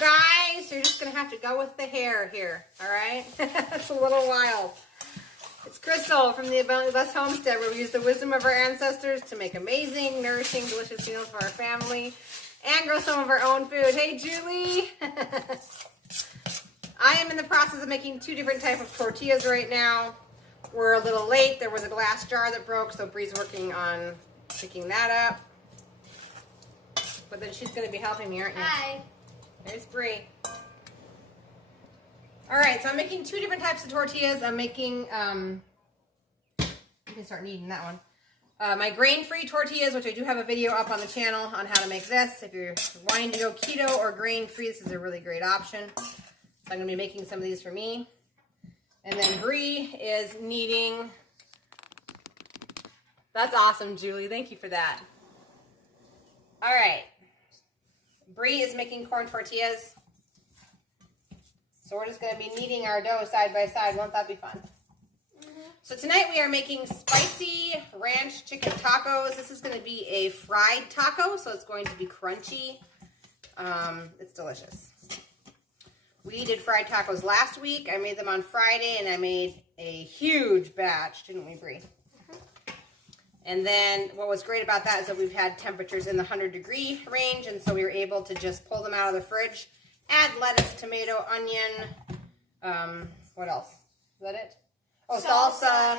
guys. You're just going to have to go with the hair here, all right? That's a little wild. It's Crystal from the Abundantly Blessed Homestead, where we use the wisdom of our ancestors to make amazing, nourishing, delicious meals for our family and grow some of our own food. Hey, Julie. I am in the process of making 2 different types of tortillas right now. We're a little late. There was a glass jar that broke, so Bree's working on picking that up. But then she's going to be helping me, aren't you? Hi. There's Bree. All right, so I'm making 2 different types of tortillas. I'm making, you can start kneading that one. My grain-free tortillas, which I do have a video up on the channel on how to make this. If you're wanting to go keto or grain-free, this is a really great option. So I'm going to be making some of these for me. And then Bree is kneading. That's awesome, Julie. Thank you for that. All right. Bree is making corn tortillas. So we're just going to be kneading our dough side by side. Won't that be fun? So tonight we are making spicy ranch chicken tacos. This is going to be a fried taco, so it's going to be crunchy. It's delicious. We did fried tacos last week. I made them on Friday, and I made a huge batch, didn't we, Bree? And then what was great about that is that we've had temperatures in the 100-degree range, and so we were able to just pull them out of the fridge, add lettuce, tomato, onion, what else? Is that it? Oh, salsa,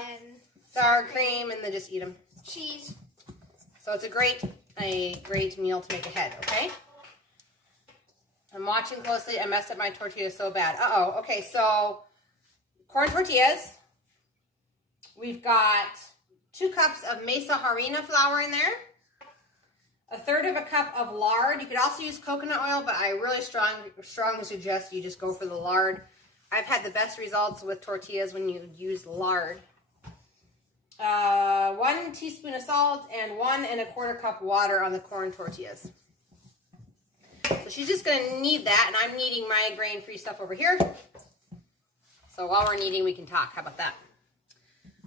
sour cream, and then just eat them. Cheese. So it's a great meal to make ahead, okay? I'm watching closely. I messed up my tortillas so bad. Uh-oh. Okay, so corn tortillas. We've got 2 cups of mesa harina flour in there. 1/3 cup of lard. You could also use coconut oil, but I really strongly suggest you just go for the lard. I've had the best results with tortillas when you use lard. 1 teaspoon of salt and 1 1/4 cup water on the corn tortillas. So she's just going to knead that, and I'm kneading my grain-free stuff over here. So while we're kneading, we can talk. How about that?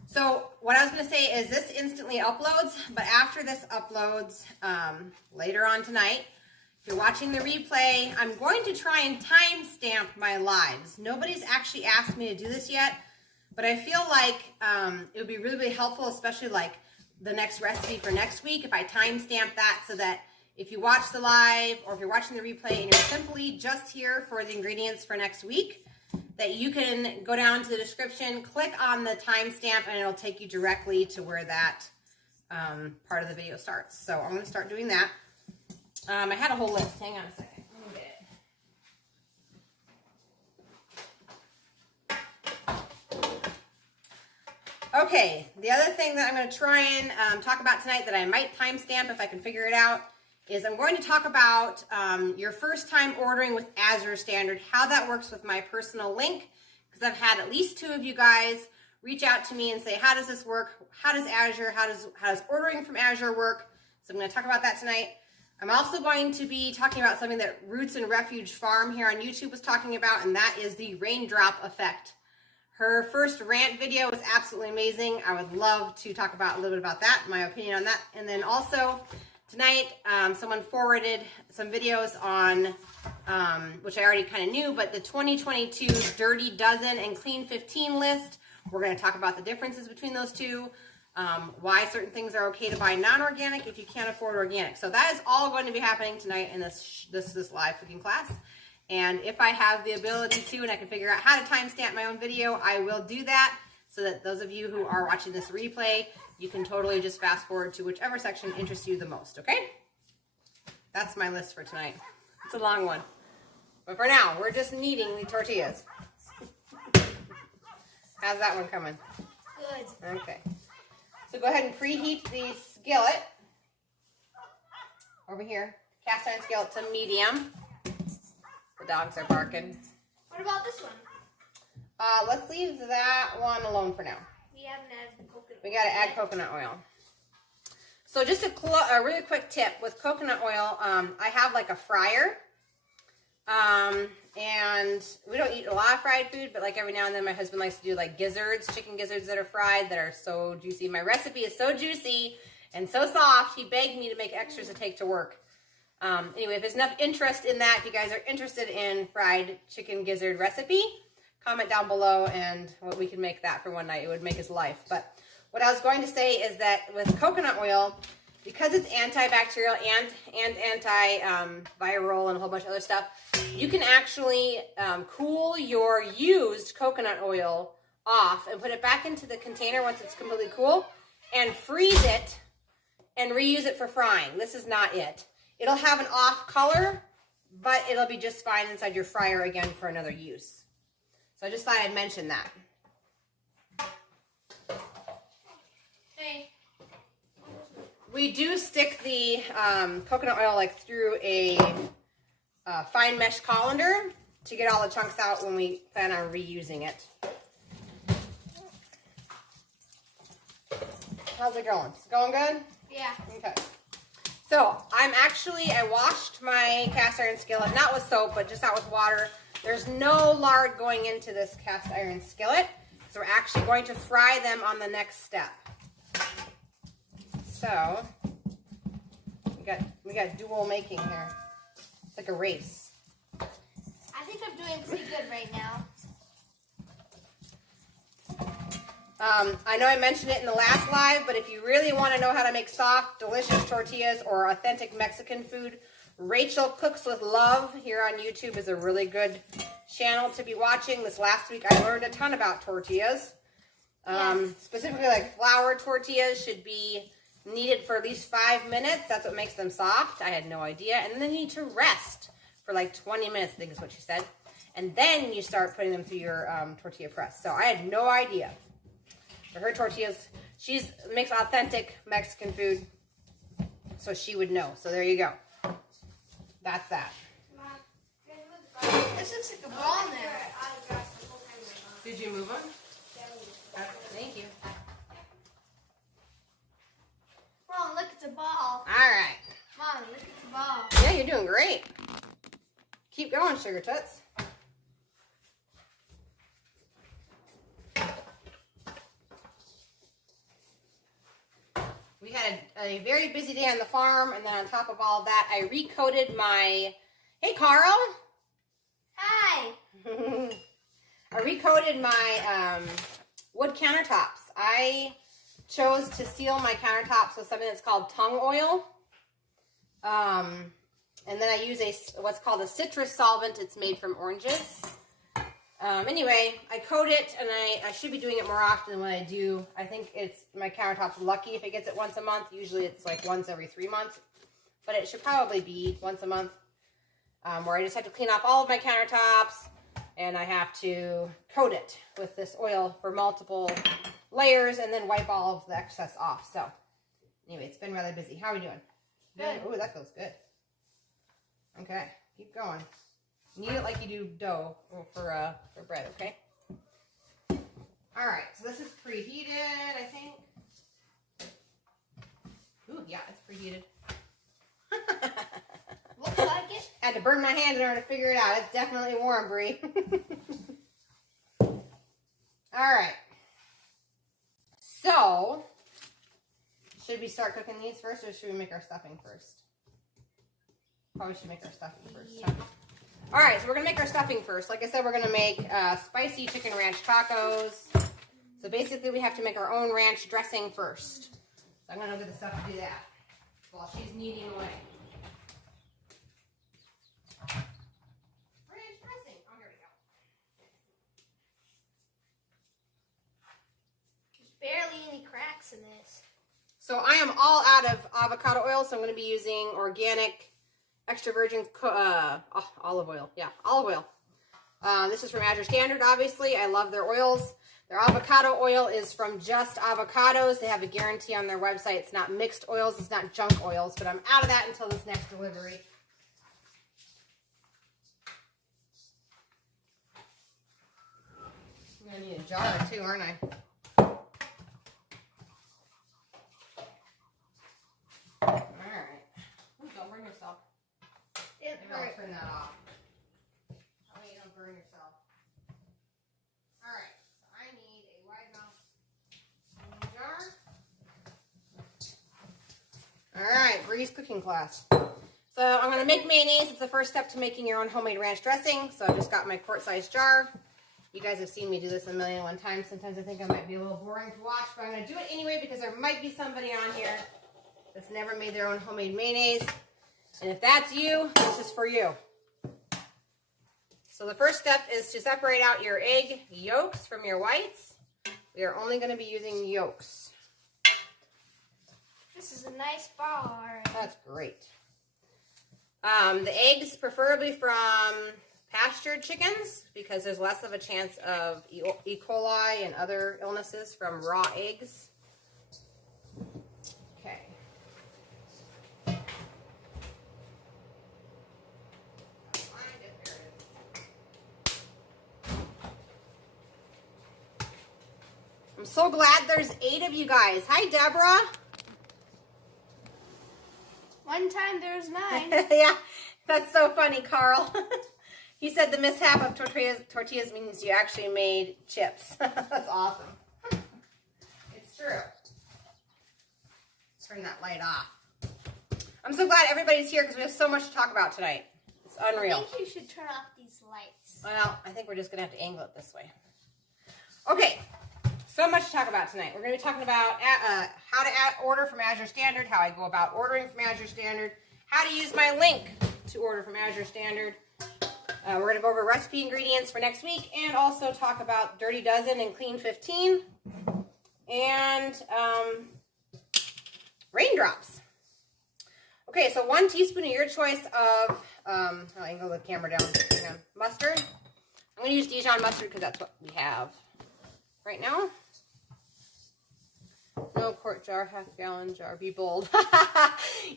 So what I was going to say is this instantly uploads, but after this uploads later on tonight, if you're watching the replay, I'm going to try and timestamp my lives. Nobody's actually asked me to do this yet, but I feel like it would be really, really helpful, especially like the next recipe for next week, if I timestamp that so that if you watch the live or if you're watching the replay and you're simply just here for the ingredients for next week, that you can go down to the description, click on the timestamp, and it'll take you directly to where that part of the video starts. So I'm going to start doing that. I had a whole list. Hang on a second. Let me get it. Okay, the other thing that I'm going to try and talk about tonight that I might timestamp if I can figure it out is I'm going to talk about your first time ordering with Azure Standard, how that works with my personal link, because I've had at least 2 of you guys reach out to me and say, how does this work? How does Azure, how does ordering from Azure work? So I'm going to talk about that tonight. I'm also going to be talking about something that Roots and Refuge Farm here on YouTube was talking about, and that is the raindrop effect. Her first rant video was absolutely amazing. I would love to talk about a little bit about that, my opinion on that. And then also tonight, someone forwarded some videos on, which I already kind of knew, but the 2022 Dirty Dozen and Clean 15 list. We're going to talk about the differences between those two. Why certain things are okay to buy non-organic if you can't afford organic. So that is all going to be happening tonight in this live cooking class. And if I have the ability to and I can figure out how to timestamp my own video, I will do that so that those of you who are watching this replay, you can totally just fast forward to whichever section interests you the most, okay? That's my list for tonight. It's a long one. But for now, we're just kneading the tortillas. How's that one coming? Good. Okay. So go ahead and preheat the skillet over here. Cast iron skillet to medium. The dogs are barking. What about this one? Let's leave that one alone for now. We haven't added the coconut oil. We got to add coconut oil. So just a really quick tip with coconut oil. I have like a fryer. And we don't eat a lot of fried food, but like every now and then my husband likes to do like gizzards, chicken gizzards that are fried that are so juicy. My recipe is so juicy and so soft, he begged me to make extras to take to work. Anyway, if there's enough interest in that, if you guys are interested in fried chicken gizzard recipe, comment down below and we can make that for one night. It would make his life. But what I was going to say is that with coconut oil, because it's antibacterial and anti-viral and a whole bunch of other stuff, you can actually cool your used coconut oil off and put it back into the container once it's completely cool and freeze it and reuse it for frying. This is not it. It'll have an off color, but it'll be just fine inside your fryer again for another use. So I just thought I'd mention that. Hey. We do stick the coconut oil like through a fine mesh colander to get all the chunks out when we plan on reusing it. How's it going? It's going good? Yeah. Okay. So I washed my cast iron skillet, not with soap, but just out with water. There's no lard going into this cast iron skillet, so we're actually going to fry them on the next step. So we got dual making here. It's like a race. I think I'm doing pretty good right now. I know I mentioned it in the last live, but if you really want to know how to make soft, delicious tortillas or authentic Mexican food, Rachel Cooks with Love here on YouTube is a really good channel to be watching. This last week I learned a ton about tortillas. Yes. Specifically like flour tortillas should be kneaded for at least 5 minutes. That's what makes them soft. I had no idea. And then they need to rest for like 20 minutes, I think is what she said. And then you start putting them through your tortilla press. So I had no idea. For her tortillas, she makes authentic Mexican food, so she would know. So there you go. That's that. This looks like a ball there. Did you move them? Thank you. Mom, look, it's a ball. All right. Mom, look, it's a ball. Yeah, you're doing great. Keep going, Sugar Toots. We had a very busy day on the farm, and then on top of all of that, I recoated my... Hey, Carl! Hi! I recoated my wood countertops. I chose to seal my countertops with something that's called tung oil. And then I use what's called a citrus solvent. It's made from oranges. Anyway, I coat it, and I should be doing it more often than what I do. I think my countertop's lucky if it gets it once a month. Usually it's like once every 3 months. But it should probably be once a month, where I just have to clean off all of my countertops, and I have to coat it with this oil for multiple layers, and then wipe all of the excess off. So, anyway, it's been rather busy. How are we doing? Good. Ooh, that feels good. Okay, keep going. Knead it like you do dough for bread, okay? All right, so this is preheated, I think. Ooh, yeah, it's preheated. Looks like it. I had to burn my hand in order to figure it out. It's definitely warm, Brie. All right. So, should we start cooking these first, or should we make our stuffing first? Probably should make our stuffing first. Yeah. Huh? All right, so we're going to make our stuffing first. Like I said, we're going to make spicy chicken ranch tacos. So basically, we have to make our own ranch dressing first. So I'm going to get the stuff to do that while she's kneading away. Ranch dressing. Oh, here we go. There's barely any cracks in this. So I am all out of avocado oil, so I'm going to be using organic extra virgin olive oil. Yeah, olive oil. This is from Azure Standard, obviously. I love their oils. Their avocado oil is from Just Avocados. They have a guarantee on their website. It's not mixed oils. It's not junk oils. But I'm out of that until this next delivery. I'm going to need a jar too, aren't I? Alright. Don't burn yourself. It Maybe I'll hurt. turn that off. Oh, wait, don't burn yourself. Alright, so I need a wide mouth jar. Alright, Bree's cooking class. So I'm going to make mayonnaise. It's the first step to making your own homemade ranch dressing. So I've just got my quart-sized jar. You guys have seen me do this a million and one times. Sometimes I think I might be a little boring to watch, but I'm going to do it anyway because there might be somebody on here that's never made their own homemade mayonnaise. And if that's you, this is for you. So the first step is to separate out your egg yolks from your whites. We are only going to be using yolks. This is a nice bar. That's great. The eggs, preferably from pastured chickens, because there's less of a chance of E. coli and other illnesses from raw eggs. Okay. I'm so glad there's 8 of you guys. Hi, Deborah. One time there was 9. Yeah, that's so funny, Carl. He said the mishap of tortillas means you actually made chips. That's awesome. It's true. Turn that light off. I'm so glad everybody's here because we have so much to talk about tonight. It's unreal. I think you should turn off these lights. Well, I think we're just going to have to angle it this way. Okay, so much to talk about tonight. We're going to be talking about how to order from Azure Standard, how I go about ordering from Azure Standard, how to use my link to order from Azure Standard. We're going to go over recipe ingredients for next week and also talk about Dirty Dozen and Clean 15 and raindrops. Okay, so 1 teaspoon of your choice of, I'll angle the camera down, hang on, mustard. I'm going to use Dijon mustard because that's what we have right now. No quart jar, half-gallon jar, be bold.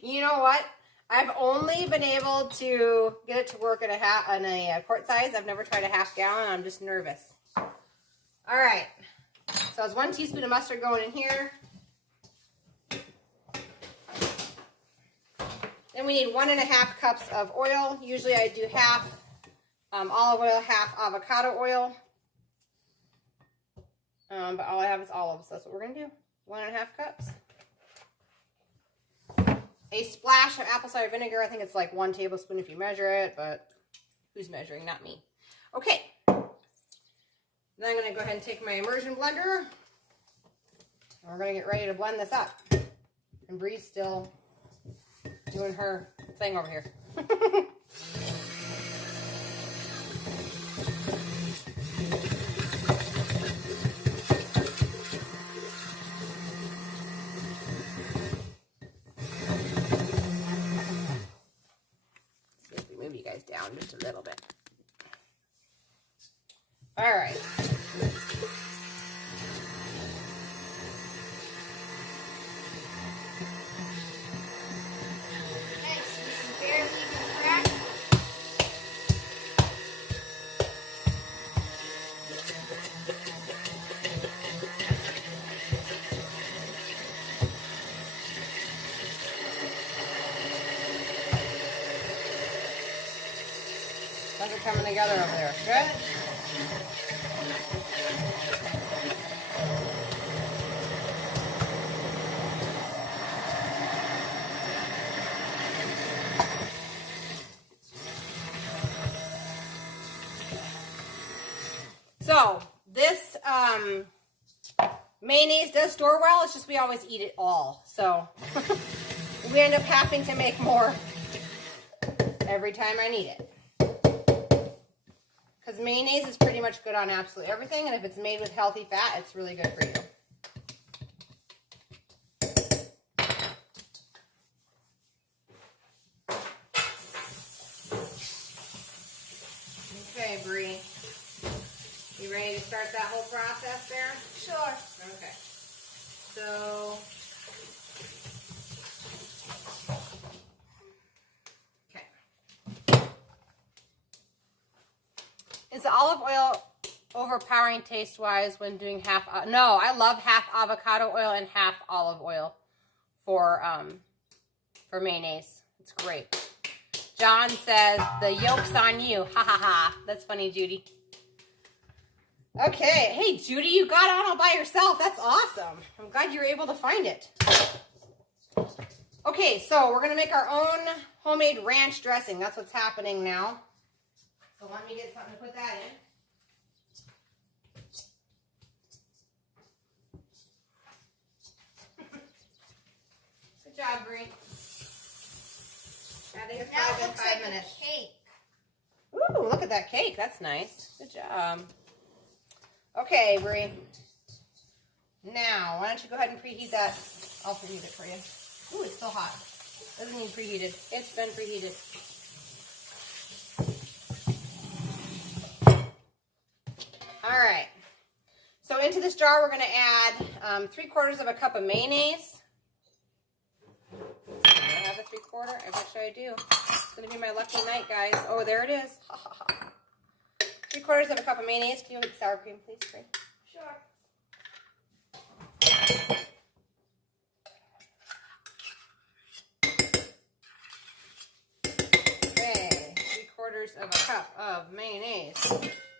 You know what? I've only been able to get it to work at a quart size. I've never tried a half-gallon. I'm just nervous. All right. So it's 1 teaspoon of mustard going in here. Then we need 1.5 cups of oil. Usually I do half olive oil, half avocado oil. But all I have is olives. So that's what we're going to do. 1.5 cups. A splash of apple cider vinegar. I think it's like 1 tablespoon if you measure it, but who's measuring? Not me. Okay. Then I'm going to go ahead and take my immersion blender. And we're going to get ready to blend this up. And Bree's still doing her thing over here. Down just a little bit. All right. Nice. This is barely even cracked. How's it coming together over there? Good? So, this mayonnaise does store well. It's just we always eat it all. So, we end up having to make more every time I need it. Because mayonnaise is pretty much good on absolutely everything, and if it's made with healthy fat, it's really good for you. Okay, Bree. You ready to start that whole process there? Sure. Okay. So... Is the olive oil overpowering taste-wise when doing half? No, I love half avocado oil and half olive oil for mayonnaise. It's great. John says, the yolk's on you. Ha ha ha. That's funny, Judy. Okay. Hey, Judy, you got on all by yourself. That's awesome. I'm glad you were able to find it. Okay, so we're going to make our own homemade ranch dressing. That's what's happening now. So let me get something to put that in. Good job, Bree. I think it's probably been 5 minutes. A cake. Ooh, look at that cake. That's nice. Good job. Okay, Bree. Now, why don't you go ahead and preheat that? I'll preheat it for you. Ooh, it's still hot. Doesn't need preheated. It's been preheated. All right. So into this jar, we're going to add 3/4 cup of mayonnaise. Do I have a 3/4? I bet you I do. It's going to be my lucky night, guys. Oh, there it is. 3/4 cup of mayonnaise. Can you get the sour cream, please, Bree? Sure. Okay, 3/4 cup of mayonnaise.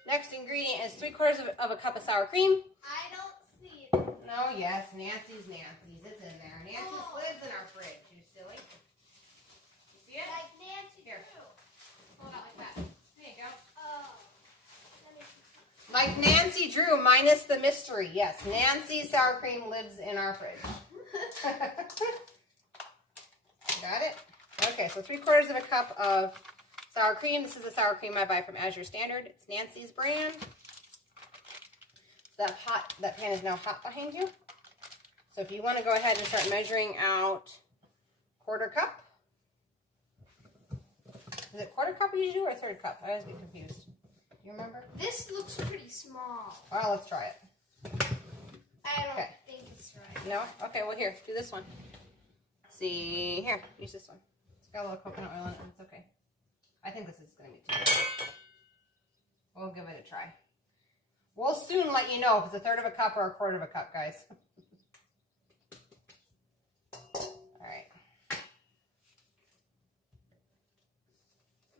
Next ingredient is 3/4 cup of sour cream. I don't see it. No, yes, Nancy's. It's in there. Nancy's lives in our fridge, you silly. You see it? Like Nancy Here. too. Hold it like that. There you go. Oh. Like Nancy Drew, minus the mystery. Yes, Nancy's sour cream lives in our fridge. Got it? Okay, so 3/4 cup of sour cream. This is the sour cream I buy from Azure Standard. It's Nancy's brand. So that pan is now hot behind you. So if you want to go ahead and start measuring out 1/4 cup. Is it 1/4 cup you do or 1/3 cup? I always get confused. Do you remember? This looks pretty small. Well, let's try it. I don't think it's right. No? Okay, well here, do this one. See, here, use this one. It's got a little coconut oil in it, and it's okay. I think this is going to be too good. We'll give it a try. We'll soon let you know if it's 1/3 cup or 1/4 cup, guys. All right.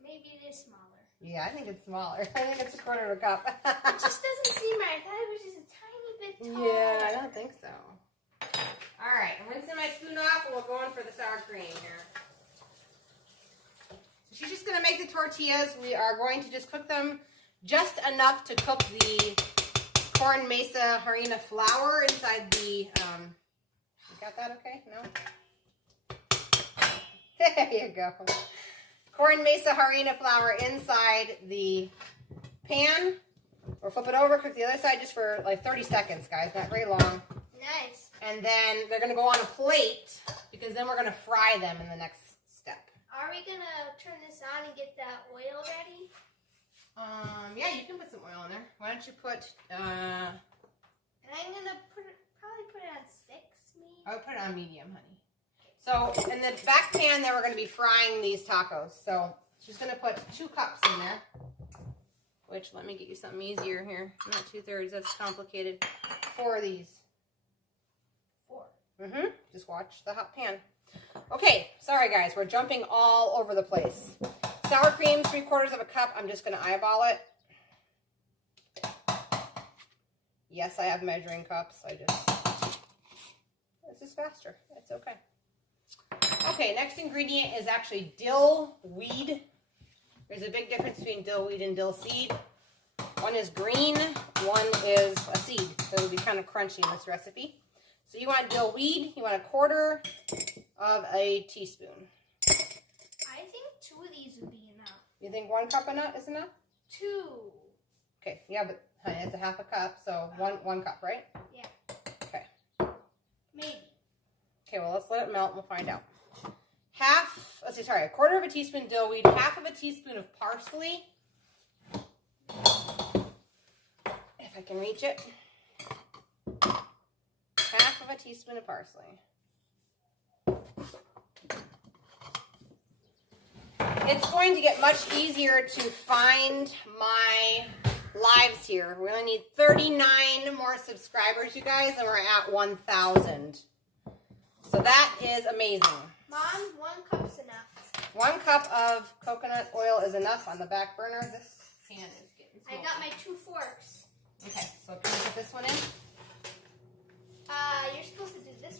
Maybe it is smaller. Yeah, I think it's smaller. I think it's 1/4 cup. It just doesn't seem right. I thought it was just a tiny bit taller. Yeah, I don't think so. All right, I'm rinsing my spoon off, and we'll go in for the sour cream here. So she's just going to make the tortillas. We are going to just cook them just enough to cook the corn mesa harina flour inside the, you got that okay? No? There you go. Corn mesa harina flour inside the pan. Or flip it over, cook the other side just for like 30 seconds, guys. Not very long. Nice. And then they're going to go on a plate because then we're going to fry them in the next step. Are we going to turn this on and get that oil ready? Yeah, you can put some oil in there. Why don't you put, And I'm going to probably put it on 6, maybe? I would put it on medium, honey. So in the back pan there, we're going to be frying these tacos. So she's going to put 2 cups in there. Which, let me get you something easier here. Not 2/3, that's complicated. 4 of these. 4. Just watch the hot pan. Okay, sorry guys, we're jumping all over the place. Sour cream, 3/4 cup. I'm just going to eyeball it. Yes, I have measuring cups. This is faster. It's okay. Okay, next ingredient is actually dill weed. There's a big difference between dill weed and dill seed. One is green, one is a seed. So it'll be kind of crunchy in this recipe. So you want dill weed, you want 1/4 teaspoon. I think 2 of these would be enough. You think 1 cup is enough? 2. Okay, yeah, but honey, it's a 1/2 cup, so one cup, right? Yeah. Okay. Maybe. Okay, well, let's let it melt and we'll find out. 1/4 teaspoon dill weed, 1/2 teaspoon of parsley. If I can reach it. 1/2 teaspoon of parsley. It's going to get much easier to find my lives here. We only need 39 more subscribers, you guys, and we're at 1,000. So that is amazing. Mom, 1 cup's enough. 1 cup of coconut oil is enough on the back burner. This pan is getting smoky. I got my 2 forks. Okay, so can you put this one in? You're supposed to do this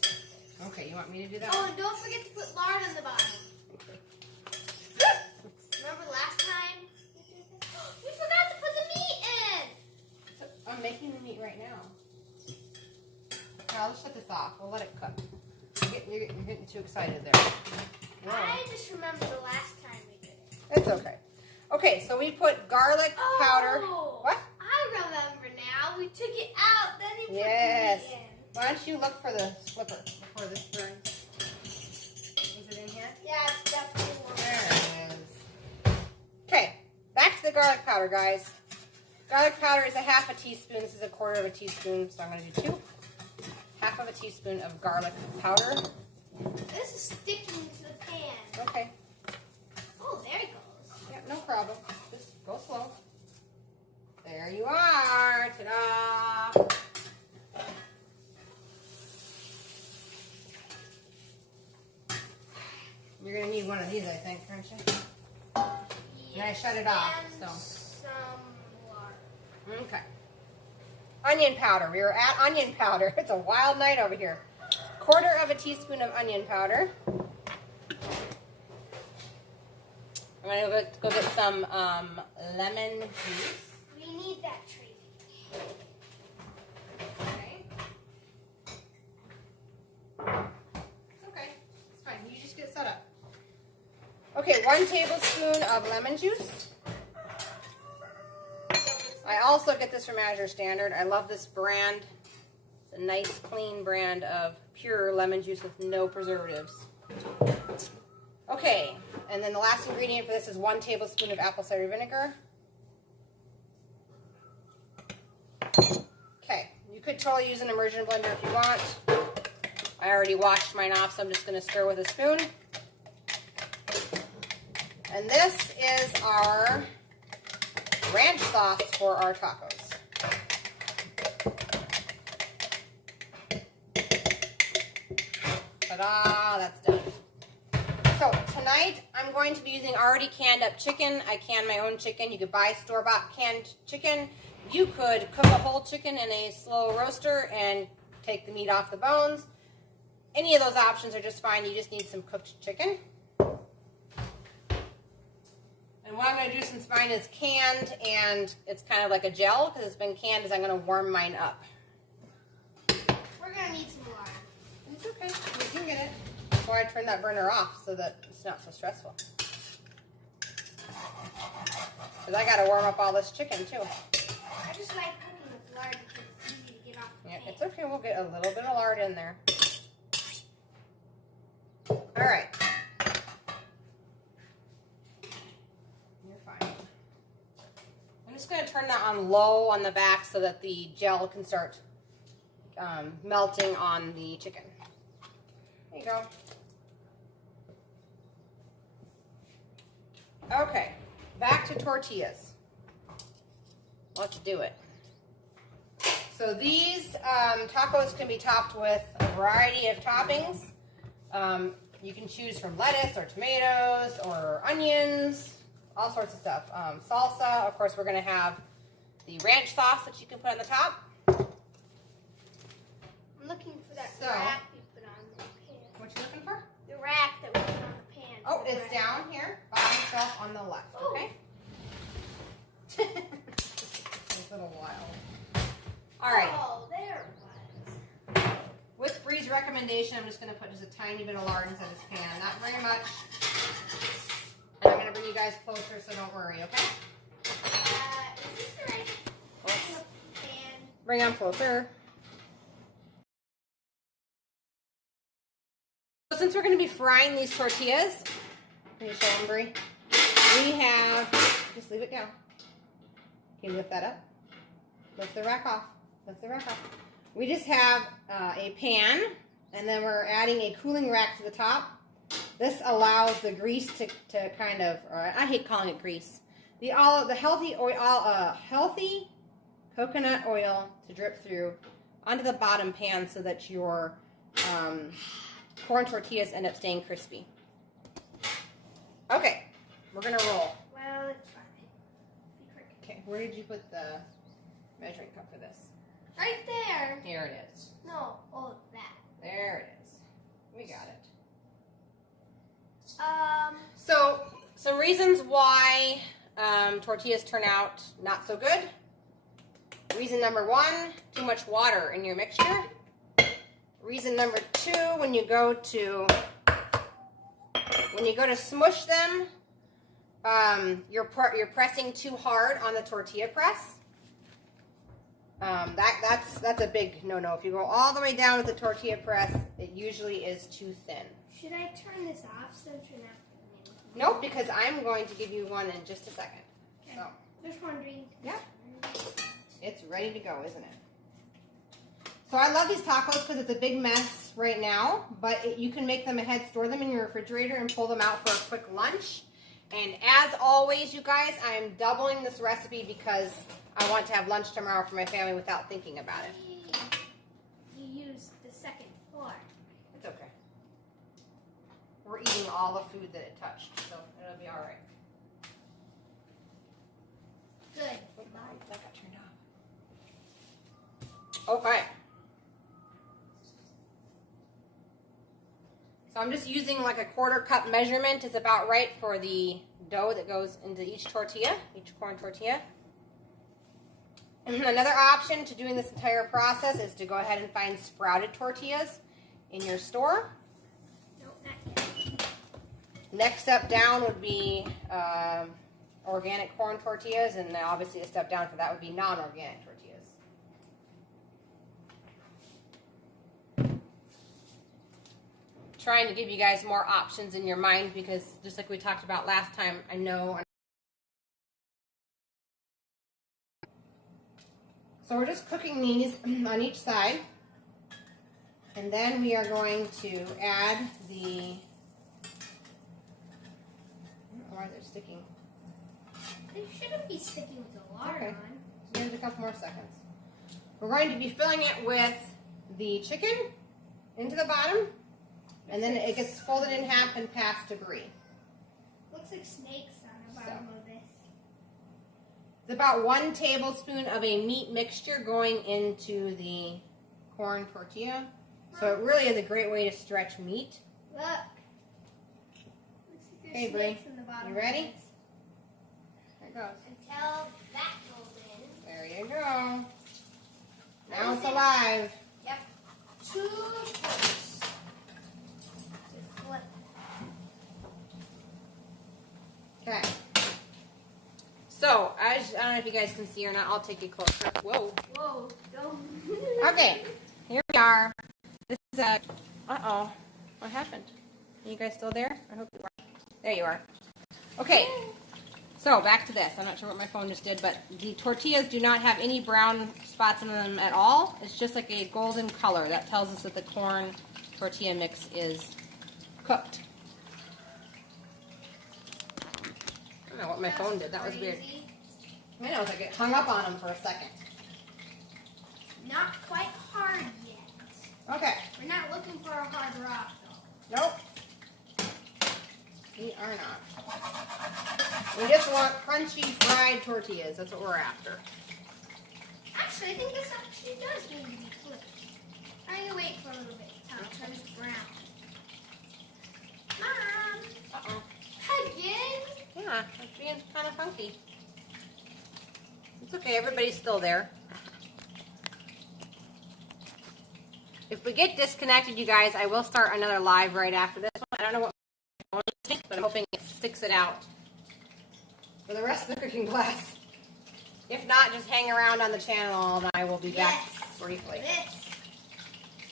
one first. Okay, you want me to do that? Oh, and don't forget to put lard on the bottom. Remember last time? We forgot to put the meat in. So, I'm making the meat right now. Okay, I'll just shut this off. We'll let it cook. You're getting too excited there. Whoa. I just remember the last time we did it. It's okay. Okay, so we put garlic powder. What? I remember now. We took it out, then we put Yes. the meat in. Why don't you look for the slipper before this burns? Is it in here? Yeah, it's definitely one. There it is. Okay, back to the garlic powder, guys. Garlic powder is a half a teaspoon. This is a quarter of a teaspoon, so I'm going to do 2. Half of a teaspoon of garlic powder. This is sticking to the pan. Okay. Oh, there it goes. Yeah, no problem. Just go slow. There you are. Ta-da! You're going to need one of these, I think, aren't you? And I shut it off, and so. some lard. Okay. Onion powder. We were at onion powder. It's a wild night over here. Quarter of a teaspoon of onion powder. I'm going to go get some lemon juice. We need that tree. Okay. It's okay. It's fine. You just get set up. Okay, 1 tablespoon of lemon juice. I also get this from Azure Standard. I love this brand. It's a nice, clean brand of pure lemon juice with no preservatives. Okay, and then the last ingredient for this is 1 tablespoon of apple cider vinegar. Okay, you could totally use an immersion blender if you want. I already washed mine off, so I'm just going to stir with a spoon. And this is our ranch sauce for our tacos. Ta-da, that's done. So tonight I'm going to be using already canned up chicken. I can my own chicken. You could buy store-bought canned chicken. You could cook a whole chicken in a slow roaster and take the meat off the bones. Any of those options are just fine. You just need some cooked chicken. And what I'm going to do, since mine is canned and it's kind of like a gel because it's been canned, is I'm going to warm mine up. We're going to need some lard. It's okay. You can get it. That's why I turned that burner off so that it's not so stressful. Because I got to warm up all this chicken too. I just like cooking with lard because it's easy to get off the pan. It's okay. We'll get a little bit of lard in there. All right. You're fine. I'm just going to turn that on low on the back so that the gel can start melting on the chicken. There you go. Okay, back to tortillas. Let's do it. So these tacos can be topped with a variety of toppings. You can choose from lettuce or tomatoes or onions, all sorts of stuff. Salsa, of course, we're going to have the ranch sauce that you can put on the top. I'm looking for that So, rack we put on the pan. What you looking for? The rack that we put on the pan. Oh, The it's rack. down here, bottom shelf on the left, Oh. okay? It's a little wild. All right. Oh, there it was. With Bree's recommendation, I'm just going to put just a tiny bit of lard inside this pan. Not very much. And I'm going to bring you guys closer, so don't worry, okay? Is this the right pan? Bring them closer. So since we're going to be frying these tortillas, can you show them, Bree? We have, just leave it down. Can you lift that up? Lift the rack off. Lift the rack off. We just have a pan, and then we're adding a cooling rack to the top. This allows the grease to kind of, or I hate calling it grease, the healthy oil, healthy coconut oil to drip through onto the bottom pan so that your corn tortillas end up staying crispy. Okay, we're gonna roll. Well, it's fine. Be quick. Okay, where did you put the measuring cup for this? Right there. Here it is. No. Oh, that. There it is. reasons why tortillas turn out not so good. Reason number 1, too much water in your mixture. Reason number 2, when you go to smush them, you're pressing too hard on the tortilla press. That's a big no-no. If you go all the way down with the tortilla press, it usually is too thin. Should I turn this off since you're not? Nope, because I'm going to give you one in just a second. Okay. So, Just wondering. yeah, it's ready to go, isn't it? So I love these tacos because it's a big mess right now, but you can make them ahead, store them in your refrigerator, and pull them out for a quick lunch. And as always, you guys, I'm doubling this recipe because I want to have lunch tomorrow for my family without thinking about it. You used the second fork. It's okay. We're eating all the food that it touched, so it'll be all right. Good. That got turned off. Okay. So I'm just using like a 1/4 cup measurement is about right for the dough that goes into each tortilla, each corn tortilla. And another option to doing this entire process is to go ahead and find sprouted tortillas in your store. Nope, not yet. Next step down would be organic corn tortillas, and then obviously a step down for that would be non-organic tortillas. Trying to give you guys more options in your mind because just like we talked about last time, I know. So we're just cooking these on each side, and then we are going to add the, why is it sticking? It shouldn't be sticking with the water Okay. on. Give it a couple more seconds. We're going to be filling it with the chicken into the bottom, and then it gets folded in half and passed to brie. Looks like snakes on the bottom of this. It's about 1 tablespoon of a meat mixture going into the corn tortilla. So it really is a great way to stretch meat. Look. Looks like Hey, there's Brie, snakes in the bottom you ready? of this. There it goes. Until that goes in. There you go. Now it's alive. Yep. 2 flips. To flip. Okay. So, I don't know if you guys can see or not. I'll take you closer. Whoa. Whoa, don't. Okay, here we are. This is a, uh-oh, what happened? Are you guys still there? I hope you are. There you are. Okay, so back to this. I'm not sure what my phone just did, but the tortillas do not have any brown spots in them at all. It's just like a golden color. That tells us that the corn tortilla mix is cooked. I don't know what my phone did. That was weird. I know, it's like it hung up on them for a second. Not quite hard yet. Okay. We're not looking for a hard rock, though. Nope. We are not. We just want crunchy fried tortillas. That's what we're after. Actually, I think this actually does need to be flipped. I'm going to wait for a little bit until it turns brown. Mom! Uh-oh. Again? Yeah, it's being kind of funky. It's okay. Everybody's still there. If we get disconnected, you guys, I will start another live right after this one. I don't know what my phone is, but I'm hoping it sticks it out for the rest of the cooking class. If not, just hang around on the channel and I will be back briefly. This.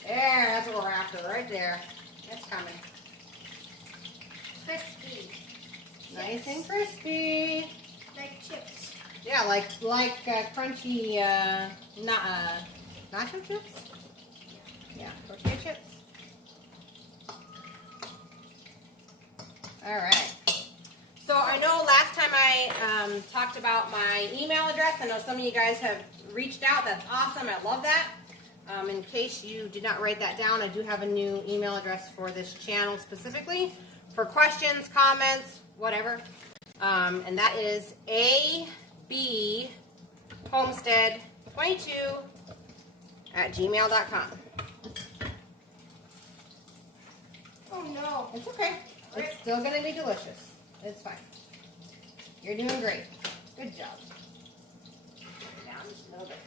There, that's what we're after, right there. It's coming. Crispy. Nice and crispy. Like chips. Yeah, like crunchy nacho chips. Yeah, tortilla chips. All right. So I know last time I talked about my email address. I know some of you guys have reached out. That's awesome. I love that. In case you did not write that down, I do have a new email address for this channel specifically for questions, comments, whatever. And that is abhomestead22@gmail.com. Oh no. It's okay. It's still going to be delicious. It's fine. You're doing great. Good job. Down just a little bit.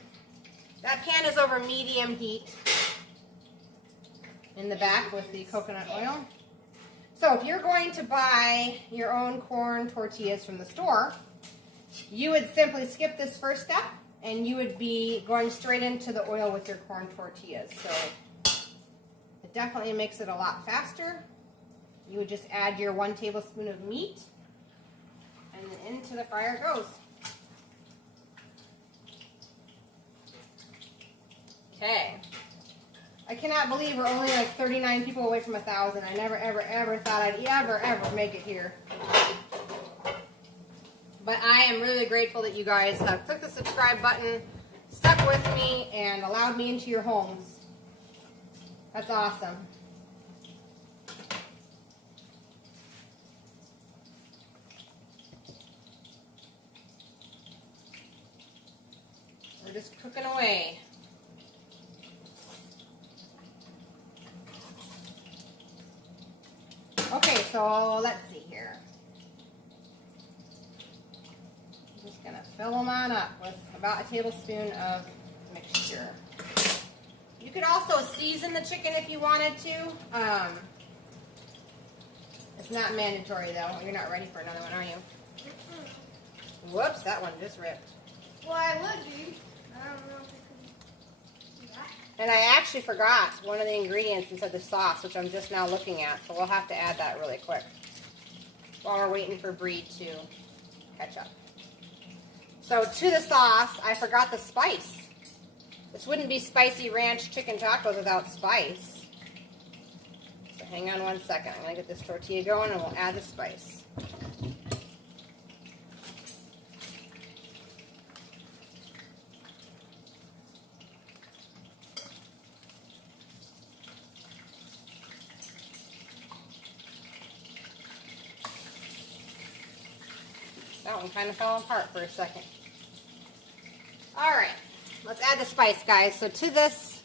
That pan is over medium heat in the back with the coconut oil. So if you're going to buy your own corn tortillas from the store, you would simply skip this first step and you would be going straight into the oil with your corn tortillas. So it definitely makes it a lot faster. You would just add your 1 tablespoon of meat and then into the fryer it goes. Okay. I cannot believe we're only like 39 people away from 1,000. I never, ever, ever thought I'd ever make it here. But I am really grateful that you guys have clicked the subscribe button, stuck with me, and allowed me into your homes. That's awesome. We're just cooking away. Okay, so let's see here. I'm just going to fill them on up with about a tablespoon of mixture. You could also season the chicken if you wanted to. It's not mandatory though. You're not ready for another one, are you? Whoops, that one just ripped. Well, I would be. I don't know if I could do that. And I actually forgot one of the ingredients inside the sauce, which I'm just now looking at, so we'll have to add that really quick while we're waiting for Bree to catch up. So to the sauce, I forgot the spice. This wouldn't be spicy ranch chicken tacos without spice. So hang on 1 second. I'm going to get this tortilla going and we'll add the spice. That one kind of fell apart for a second. All right, let's add the spice, guys. So to this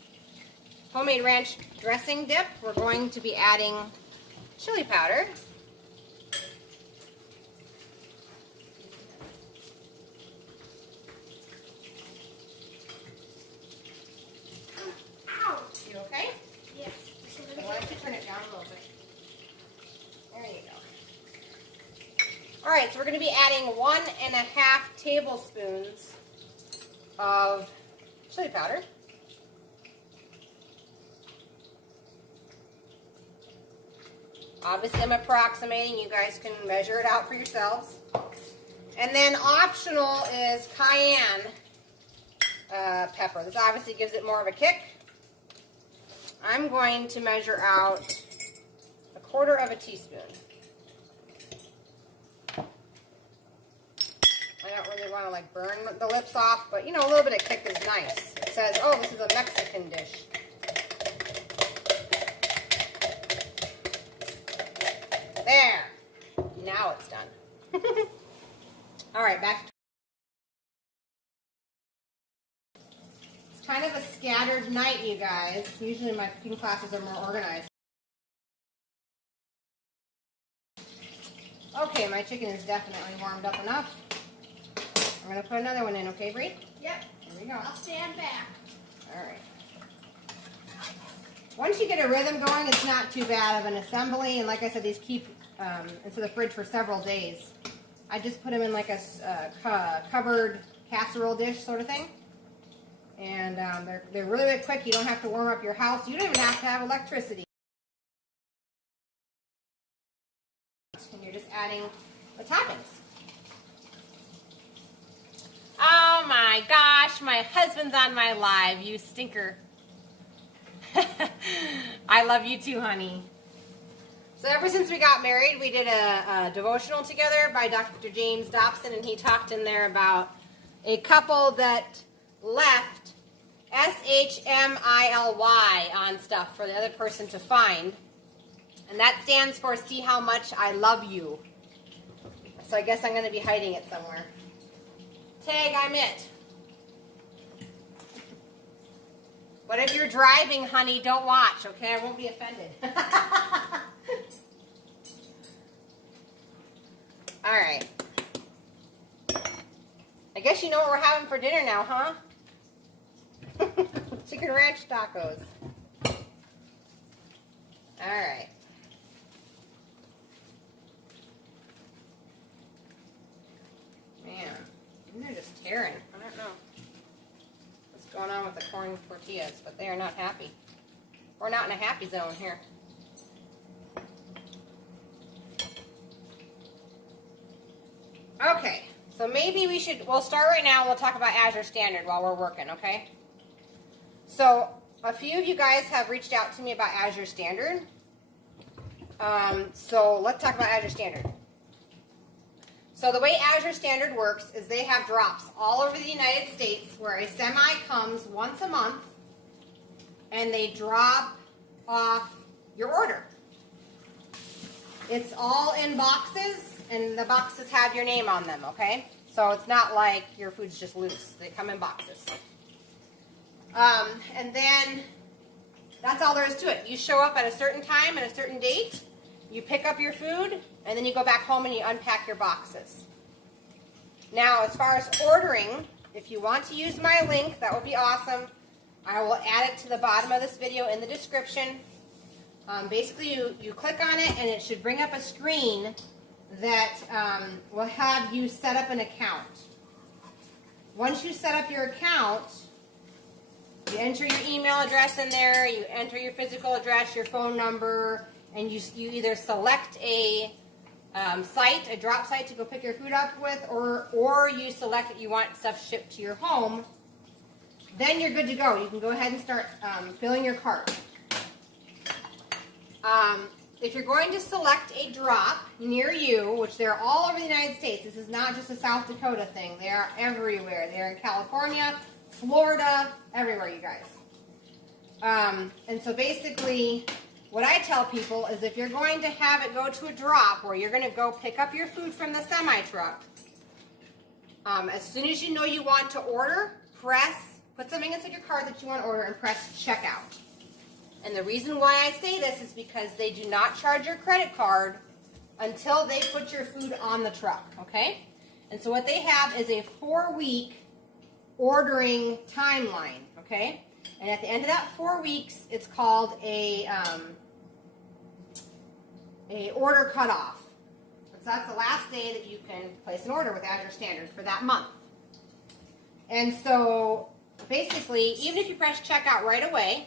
homemade ranch dressing dip, we're going to be adding chili powder. Ouch. You okay? Yes. Why don't you turn it down a little bit? There you go. All right, so we're going to be adding 1.5 tablespoons of chili powder. Obviously, I'm approximating. You guys can measure it out for yourselves. And then optional is cayenne pepper. This obviously gives it more of a kick. I'm going to measure out 1/4 teaspoon. I don't really want to like burn the lips off, but you know, a little bit of kick is nice. It says, oh, this is a Mexican dish. There. Now it's done. All right, back to it's kind of a scattered night, you guys. Usually my cooking classes are more organized. Okay, my chicken is definitely warmed up enough. I'm going to put another one in, okay, Bree? Yep. Here we go. I'll stand back. All right. Once you get a rhythm going, it's not too bad of an assembly. And like I said, these keep into the fridge for several days. I just put them in like a covered casserole dish sort of thing. And they're really, really quick. You don't have to warm up your house. You don't even have to have electricity. And you're just adding the toppings. Oh my gosh, my husband's on my live, you stinker. I love you too, honey. So ever since we got married, we did a devotional together by Dr. James Dobson, and he talked in there about a couple that left SHMILY on stuff for the other person to find. And that stands for see how much I love you. So I guess I'm going to be hiding it somewhere. Tag, I'm it. But if you're driving, honey, don't watch, okay? I won't be offended. All right. guess you know what we're having for dinner now, huh? Chicken ranch tacos. All right. Man, they're just tearing. I don't know what's going on with the corn tortillas, but they are not happy. We're not in a happy zone here. Okay, so maybe we'll start right now and we'll talk about Azure Standard while we're working, okay? So a few of you guys have reached out to me about Azure Standard. So let's talk about Azure Standard. So the way Azure Standard works is they have drops all over the United States where a semi comes once a month and they drop off your order. It's all in boxes and the boxes have your name on them, okay? So it's not like your food's just loose. They come in boxes. And then that's all there is to it. You show up at a certain time and a certain date, you pick up your food, and then you go back home and you unpack your boxes. Now, as far as ordering, if you want to use my link, that would be awesome. I will add it to the bottom of this video in the description. Basically, you click on it, and it should bring up a screen that will have you set up an account. Once you set up your account, you enter your email address in there, you enter your physical address, your phone number, and you either select a site, a drop site to go pick your food up with, or you select that you want stuff shipped to your home. Then you're good to go. You can go ahead and start filling your cart. If you're going to select a drop near you, which they're all over the United States, this is not just a South Dakota thing. They are everywhere. They're in California, Florida, everywhere, you guys. And so basically, what I tell people is if you're going to have it go to a drop where you're going to go pick up your food from the semi-truck, as soon as you know you want to order, put something inside your cart that you want to order and press checkout. And the reason why I say this is because they do not charge your credit card until they put your food on the truck, okay? And so what they have is a 4-week ordering timeline, okay? And at the end of that 4 weeks, it's called a order cutoff. So that's the last day that you can place an order with Azure Standard for that month. And so basically, even if you press checkout right away,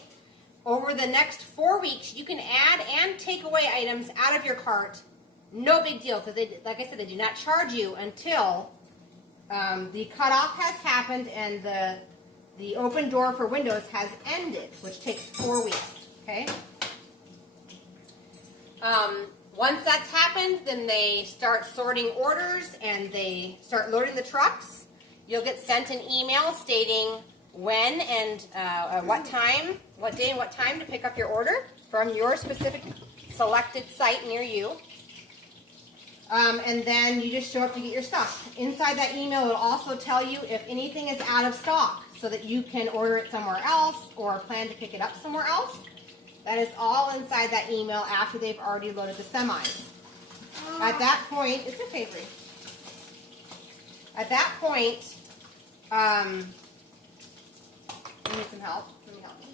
over the next 4 weeks, you can add and take away items out of your cart. No big deal, because like I said, they do not charge you until the cutoff has happened and the open door for Windows has ended, which takes 4 weeks, okay? Once that's happened, then they start sorting orders and they start loading the trucks. You'll get sent an email stating when and what day and what time to pick up your order from your specific selected site near you. And then you just show up to get your stuff. Inside that email, it will also tell you if anything is out of stock so that you can order it somewhere else or plan to pick it up somewhere else. That is all inside that email after they've already loaded the semis. At that point, it's okay, Bree. At that point, you need some help? Let me help you.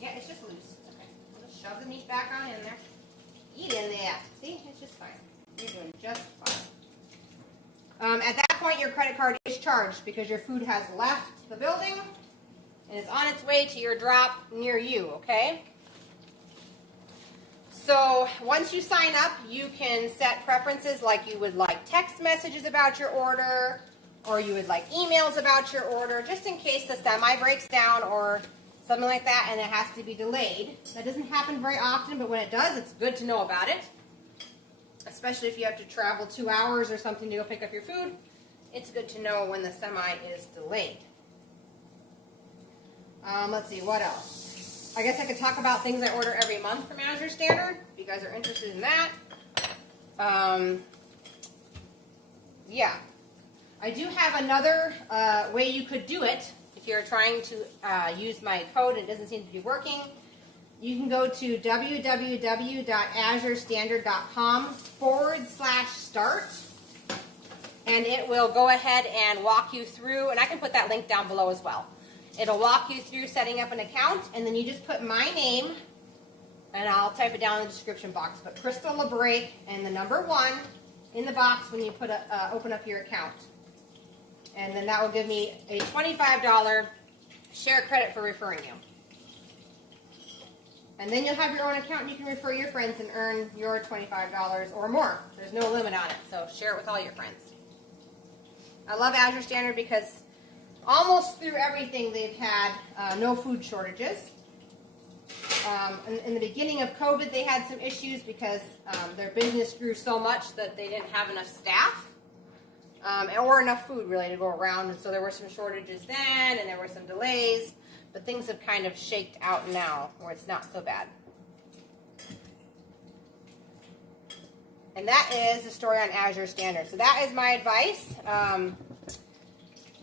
Yeah, it's just loose. Okay. I'll just shove the meat back on in there. Eat in there. See? It's just fine. You're doing just fine. At that point, your credit card is charged because your food has left the building and is on its way to your drop near you, okay? So once you sign up, you can set preferences like you would like text messages about your order, or you would like emails about your order, just in case the semi breaks down or something like that and it has to be delayed. That doesn't happen very often, but when it does, it's good to know about it. Especially if you have to travel 2 hours or something to go pick up your food, it's good to know when the semi is delayed. Let's see, what else? I guess I could talk about things I order every month from Azure Standard, if you guys are interested in that. Yeah. I do have another way you could do it if you're trying to use my code and it doesn't seem to be working. You can go to www.azurestandard.com/start, and it will go ahead and walk you through, and I can put that link down below as well. It'll walk you through setting up an account, and then you just put my name, and I'll type it down in the description box. But Crystal LeBrake and the number 1 in the box when you put open up your account. And then that will give me a $25 share credit for referring you. And then you'll have your own account and you can refer your friends and earn your $25 or more. There's no limit on it, so share it with all your friends. I love Azure Standard because almost through everything they've had no food shortages. In the beginning of COVID, they had some issues because their business grew so much that they didn't have enough staff or enough food really to go around. And so there were some shortages then, and there were some delays. But things have kind of shaked out now where it's not so bad. And that is the story on Azure Standard. So that is my advice.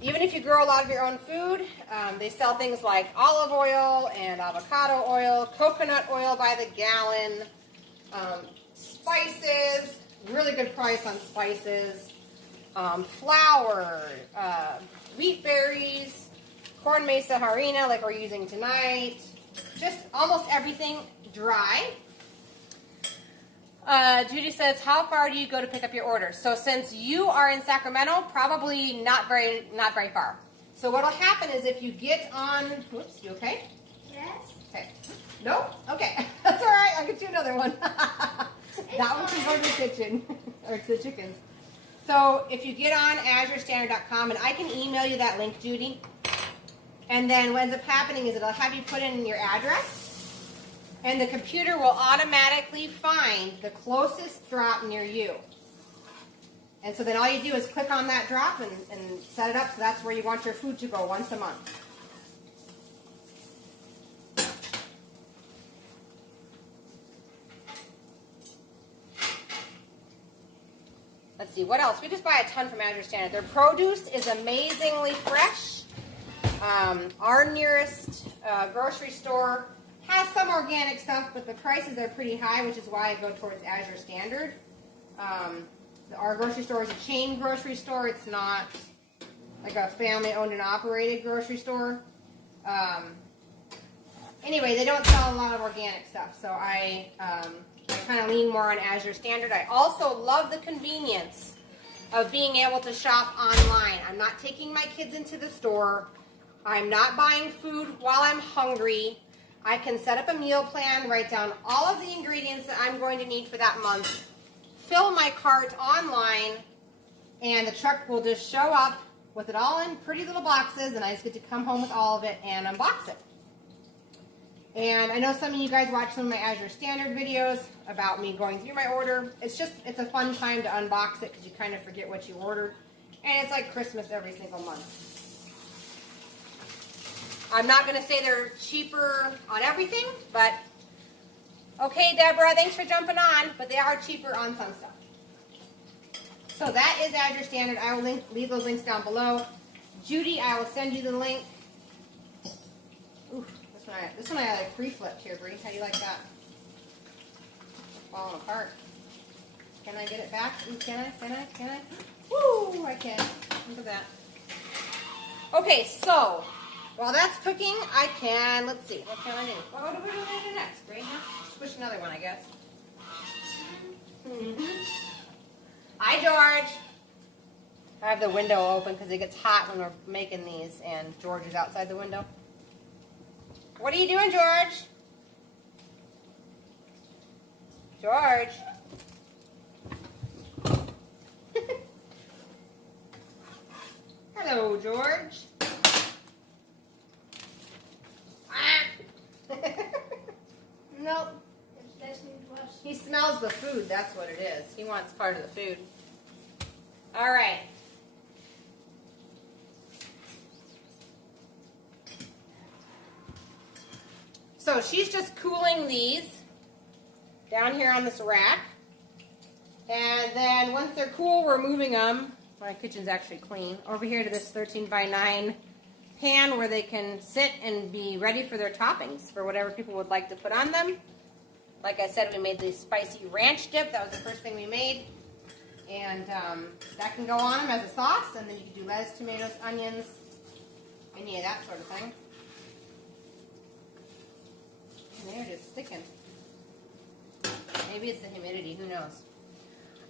Even if you grow a lot of your own food, they sell things like olive oil and avocado oil, coconut oil by the gallon, spices, really good price on spices, flour, wheat berries, corn mesa harina like we're using tonight, just almost everything dry. Judy says, how far do you go to pick up your order? So since you are in Sacramento, probably not very far. So what'll happen is if you get on, whoops, you okay? Yes. Okay. Nope? Okay. That's all right. I'll get you another one. That one can go to the kitchen, or to the chickens. So if you get on AzureStandard.com, and I can email you that link, Judy, and then what ends up happening is it'll have you put in your address, and the computer will automatically find the closest drop near you. And so then all you do is click on that drop and set it up so that's where you want your food to go once a month. Let's see, what else? We just buy a ton from Azure Standard. Their produce is amazingly fresh. Our nearest grocery store has some organic stuff, but the prices are pretty high, which is why I go towards Azure Standard. Our grocery store is a chain grocery store. It's not like a family-owned and operated grocery store. Anyway, they don't sell a lot of organic stuff, so I kind of lean more on Azure Standard. I also love the convenience of being able to shop online. I'm not taking my kids into the store. I'm not buying food while I'm hungry. I can set up a meal plan, write down all of the ingredients that I'm going to need for that month, fill my cart online, and the truck will just show up with it all in pretty little boxes, and I just get to come home with all of it and unbox it. And I know some of you guys watch some of my Azure Standard videos about me going through my order. It's a fun time to unbox it because you kind of forget what you ordered. And it's like Christmas every single month. I'm not going to say they're cheaper on everything, but okay, Deborah, thanks for jumping on, but they are cheaper on some stuff. So that is Azure Standard. I will leave those links down below. Judy, I will send you the link. Ooh, this one I like pre-flipped here, Bree. How do you like that? It's falling apart. Can I get it back? Ooh, can I? Woo, I can. Look at that. Okay, so while that's cooking, I can, let's see, what can I do? What do we do next, Bree? Squish another one, I guess. Hi, George. I have the window open because it gets hot when we're making these, and George is outside the window. What are you doing, George? George. Hello, George. Nope. He smells the food, that's what it is. He wants part of the food. All right. So she's just cooling these down here on this rack. And then once they're cool, we're moving them. My kitchen's actually clean. Over here to this 13x9 pan where they can sit and be ready for their toppings for whatever people would like to put on them. Like I said, we made the spicy ranch dip. That was the first thing we made. And that can go on them as a sauce, and then you can do lettuce, tomatoes, onions, any of that sort of thing. And they're just sticking. Maybe it's the humidity, who knows.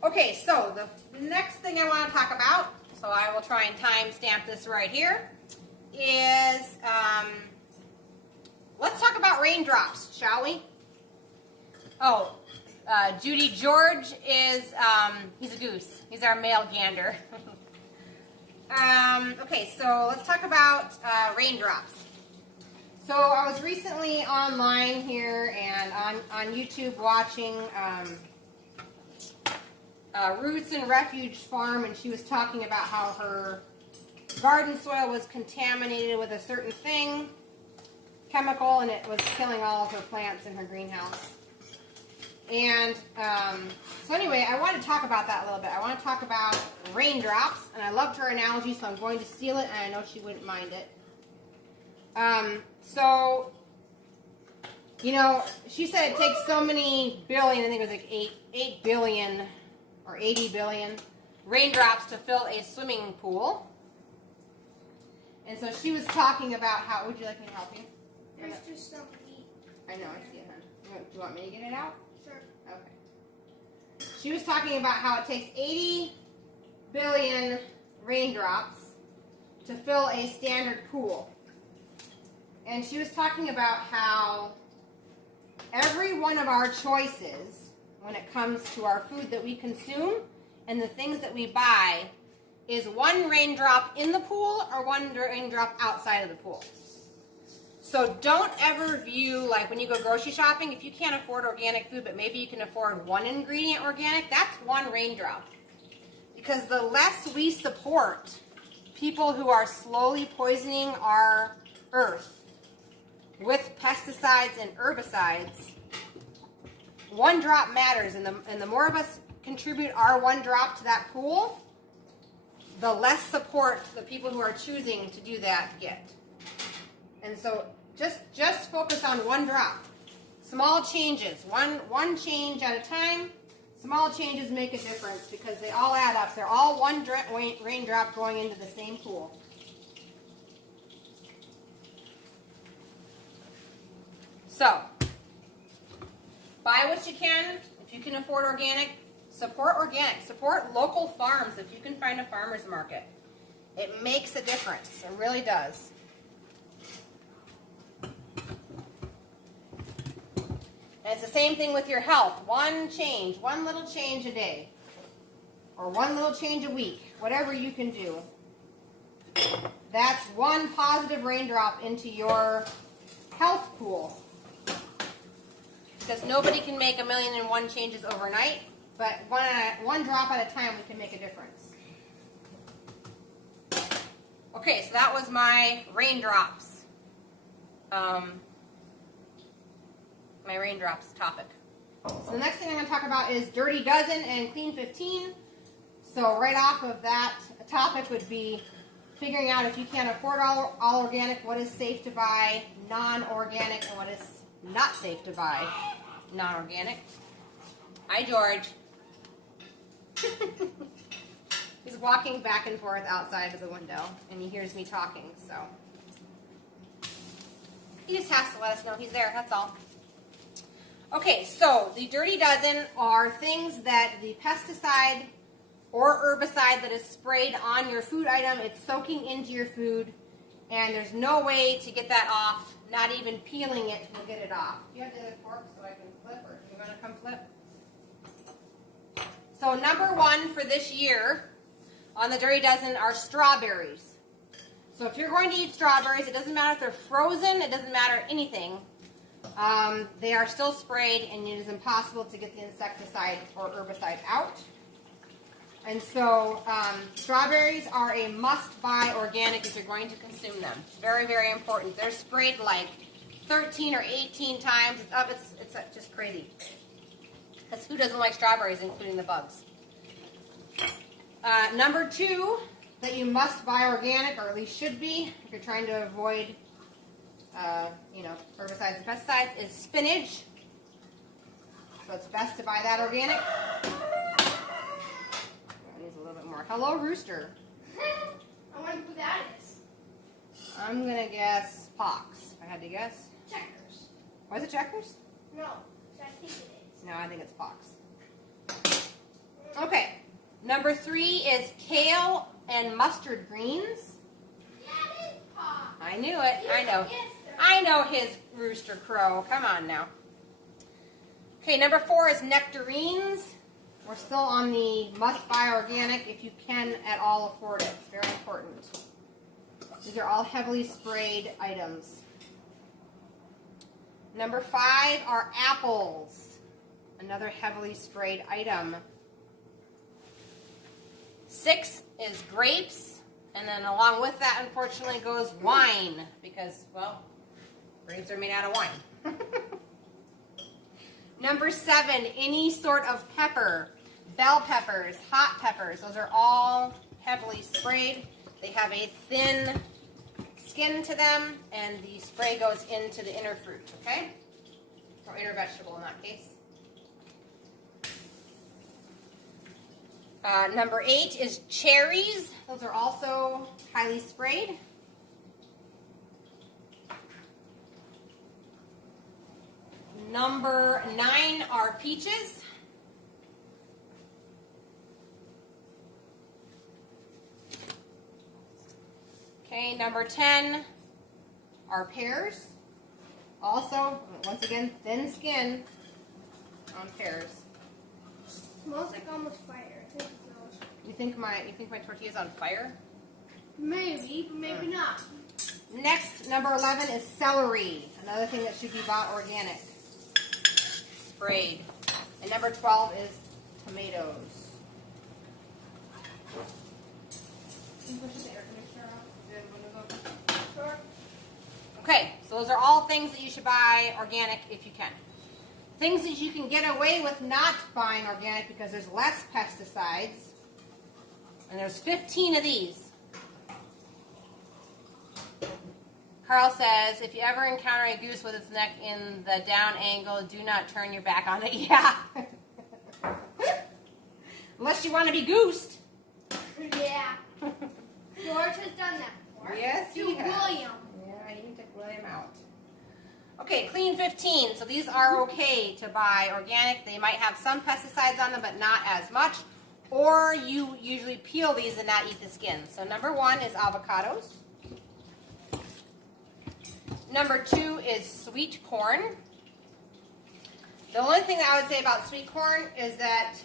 Okay, so the next thing I want to talk about, so I will try and time stamp this right here, is let's talk about raindrops, shall we? Oh, Judy George is, he's a goose. He's our male gander. Okay, so let's talk about raindrops. So I was recently online here and on YouTube watching Roots and Refuge Farm, and she was talking about how her garden soil was contaminated with a certain thing, chemical, and it was killing all of her plants in her greenhouse. And so anyway, I want to talk about that a little bit. I want to talk about raindrops, and I loved her analogy, so I'm going to steal it, and I know she wouldn't mind it. So, you know, she said it takes so many billion, I think it was like 8 billion or 80 billion raindrops to fill a swimming pool. And so she was talking about how, would you like me to help you? There's just some meat. I know, I see it, hon. Do you want me to get it out? Sure. Okay. She was talking about how it takes 80 billion raindrops to fill a standard pool. And she was talking about how every one of our choices, when it comes to our food that we consume and the things that we buy, is one raindrop in the pool or one raindrop outside of the pool. So don't ever view, like when you go grocery shopping, if you can't afford organic food, but maybe you can afford one ingredient organic, that's one raindrop. Because the less we support people who are slowly poisoning our earth with pesticides and herbicides, one drop matters, and the more of us contribute our one drop to that pool, the less support the people who are choosing to do that get. And so just focus on one drop. Small changes, one change at a time. Small changes make a difference because they all add up. They're all one raindrop going into the same pool. So, buy what you can. If you can afford organic, support organic. Support local farms if you can find a farmer's market. It makes a difference. It really does. And it's the same thing with your health. One change, one little change a day. Or one little change a week. Whatever you can do. That's one positive raindrop into your health pool. Because nobody can make 1,000,001 changes overnight, but one drop at a time we can make a difference. Okay, so that was my raindrops. My raindrops topic. So the next thing I'm going to talk about is Dirty Dozen and Clean 15. So right off of that topic would be figuring out if you can't afford all organic, what is safe to buy, non-organic, and what is not safe to buy, non-organic. Hi, George. He's walking back and forth outside of the window, and he hears me talking, so. He just has to let us know he's there, that's all. Okay, so the Dirty Dozen are things that the pesticide or herbicide that is sprayed on your food item, it's soaking into your food, and there's no way to get that off. Not even peeling it will get it off. Do you have the other fork so I can flip, or do you want to come flip? So number one for this year on the Dirty Dozen are strawberries. So if you're going to eat strawberries, it doesn't matter if they're frozen, it doesn't matter anything. They are still sprayed, and it is impossible to get the insecticide or herbicide out. And so strawberries are a must-buy organic if you're going to consume them. It's very, very important. They're sprayed like 13 or 18 times. It's just crazy. Because who doesn't like strawberries, including the bugs? Number two that you must buy organic, or at least should be, if you're trying to avoid herbicides and pesticides, is spinach. So it's best to buy that organic. more. Hello, rooster. I wonder who that is. I'm going to guess Pox, if I had to guess. Checkers. Was it checkers? No, I think it is. No, I think it's Pox. Okay. Number 3 is kale and mustard greens. Yeah, it is Pop. I knew it. I know. Yes, I know his rooster crow. Come on now. Okay, number 4 is nectarines. We're still on the must buy organic if you can at all afford it. It's very important. These are all heavily sprayed items. Number 5 are apples. Another heavily sprayed item. 6 is grapes. And then along with that, unfortunately, goes wine. Because, well, grapes are made out of wine. Number 7, any sort of pepper. Bell peppers, hot peppers. Those are all heavily sprayed. They have a thin skin to them, and the spray goes into the inner fruit, okay? Or inner vegetable in that case. Number 8 is cherries. Those are also highly sprayed. Number 9 are peaches. Okay, number 10 are pears. Also, once again, thin skin on pears. Smells like almost fire. I think it smells. You think my tortilla's on fire? Maybe, but maybe not. Next, number 11 is celery. Another thing that should be bought organic. Sprayed. And number 12 is tomatoes. Can you push the air conditioner off? Do you have the windows open? Sure. Okay, so those are all things that you should buy organic if you can. Things that you can get away with not buying organic because there's less pesticides. And there's 15 of these. Carl says, if you ever encounter a goose with its neck in the down angle, do not turn your back on it. Yeah. Unless you want to be goosed. Yeah. George has done that before. Yes, he To has. William. Yeah, he took William out. Okay, clean 15. So these are okay to buy organic. They might have some pesticides on them, but not as much. Or you usually peel these and not eat the skin. So number 1 is avocados. Number 2 is sweet corn. The only thing that I would say about sweet corn is that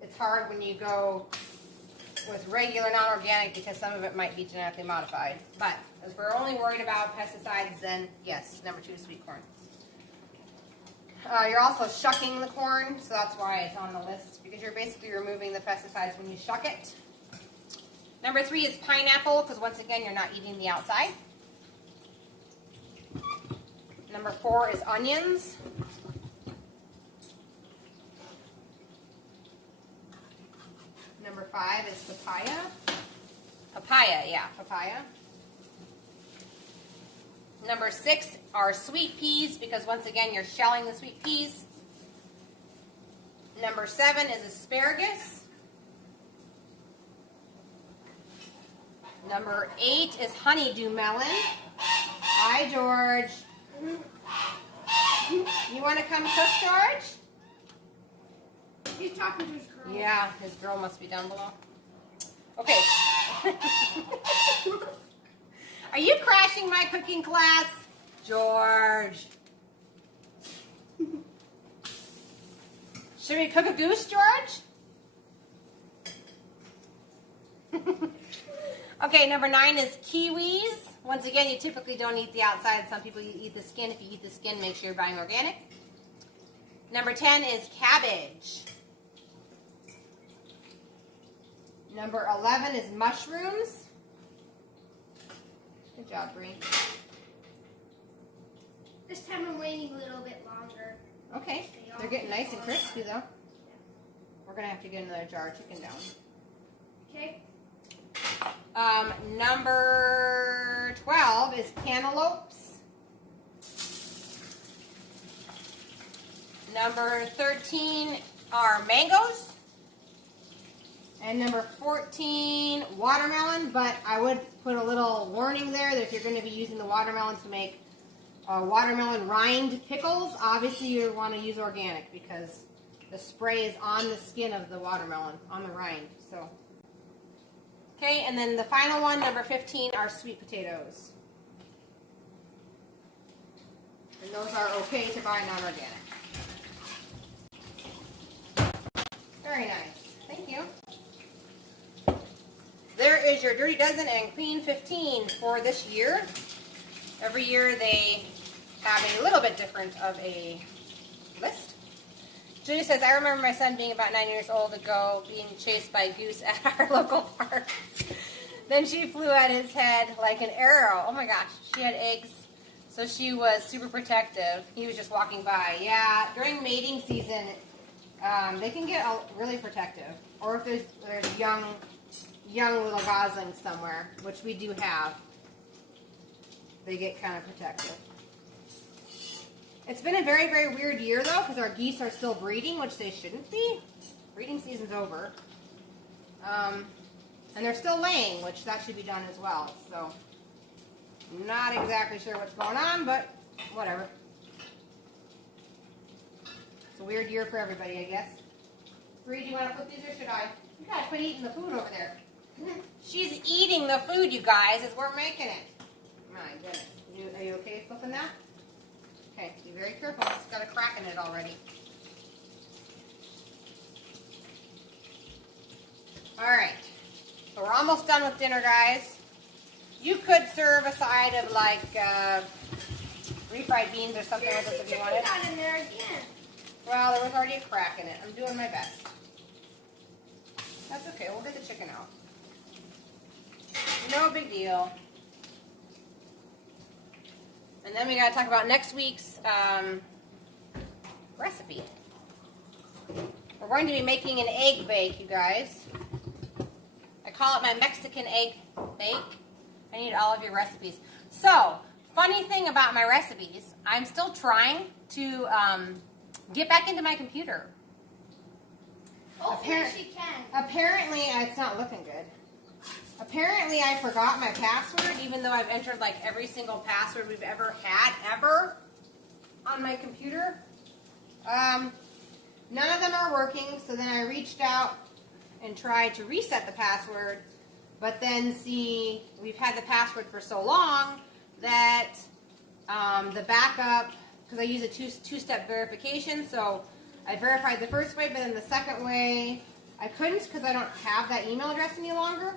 it's hard when you go with regular non-organic because some of it might be genetically modified. But if we're only worried about pesticides, then yes, number 2 is sweet corn. You're also shucking the corn, so that's why it's on the list, because you're basically removing the pesticides when you shuck it. Number 3 is pineapple, because once again, you're not eating the outside. Number 4 is onions. Number 5 is papaya. Papaya. Number 6 are sweet peas, because once again, you're shelling the sweet peas. Number 7 is asparagus. Number 8 is honeydew melon. Hi, George. You want to come cook, George? He's talking to his girl. Yeah, his girl must be down below. Okay. Are you crashing my cooking class? George. Should we cook a goose, George? Okay, number 9 is kiwis. Once again, you typically don't eat the outside. Some people eat the skin. If you eat the skin, make sure you're buying organic. Number 10 is cabbage. Number 11 is mushrooms. Good job, Bree. This time I'm waiting a little bit longer. Okay, they're getting nice and crispy though. We're gonna have to get another jar of chicken down. Okay. Number 12 is cantaloupes. Number 13 are mangoes. And number 14, watermelon, but I would put a little warning there that if you're going to be using the watermelon to make watermelon rind pickles, obviously you want to use organic because the spray is on the skin of the watermelon, on the rind. So, okay, and then the final one, number 15, are sweet potatoes. And those are okay to buy non-organic. Very nice. Thank you. There is your Dirty Dozen and Clean 15 for this year. Every year they have a little bit different of a list. Judy says, I remember my son being about 9 years old ago being chased by a goose at our local park. Then she flew at his head like an arrow. Oh my gosh, she had eggs, so she was super protective. He was just walking by. Yeah, during mating season, they can get really protective. Or if there's young little goslings somewhere, which we do have, they get kind of protective. It's been a very, very weird year, though, because our geese are still breeding, which they shouldn't be. Breeding season's over. And they're still laying, which that should be done as well. So, not exactly sure what's going on, but whatever. It's a weird year for everybody, I guess. Bree, do you want to put these, or should I? You guys quit eating the food over there. She's eating the food, you guys, as we're making it. My goodness. Are you okay flipping that? Okay, be very careful. It's got a crack in it already. Alright. So we're almost done with dinner, guys. You could serve a side of like refried beans or something with this if you wanted. Got in there again. Well, there was already a crack in it. I'm doing my best. That's okay. We'll get the chicken out. No big deal. And then we got to talk about next week's recipe. We're going to be making an egg bake, you guys. I call it my Mexican egg bake. I need all of your recipes. So, funny thing about my recipes, I'm still trying to get back into my computer. Hopefully she can. Apparently, it's not looking good. Apparently, I forgot my password, even though I've entered like every single password we've ever had, ever, on my computer. None of them are working, so then I reached out and tried to reset the password, but then see, we've had the password for so long that the backup, because I use a two-step verification, so I verified the first way, but then the second way, I couldn't because I don't have that email address any longer.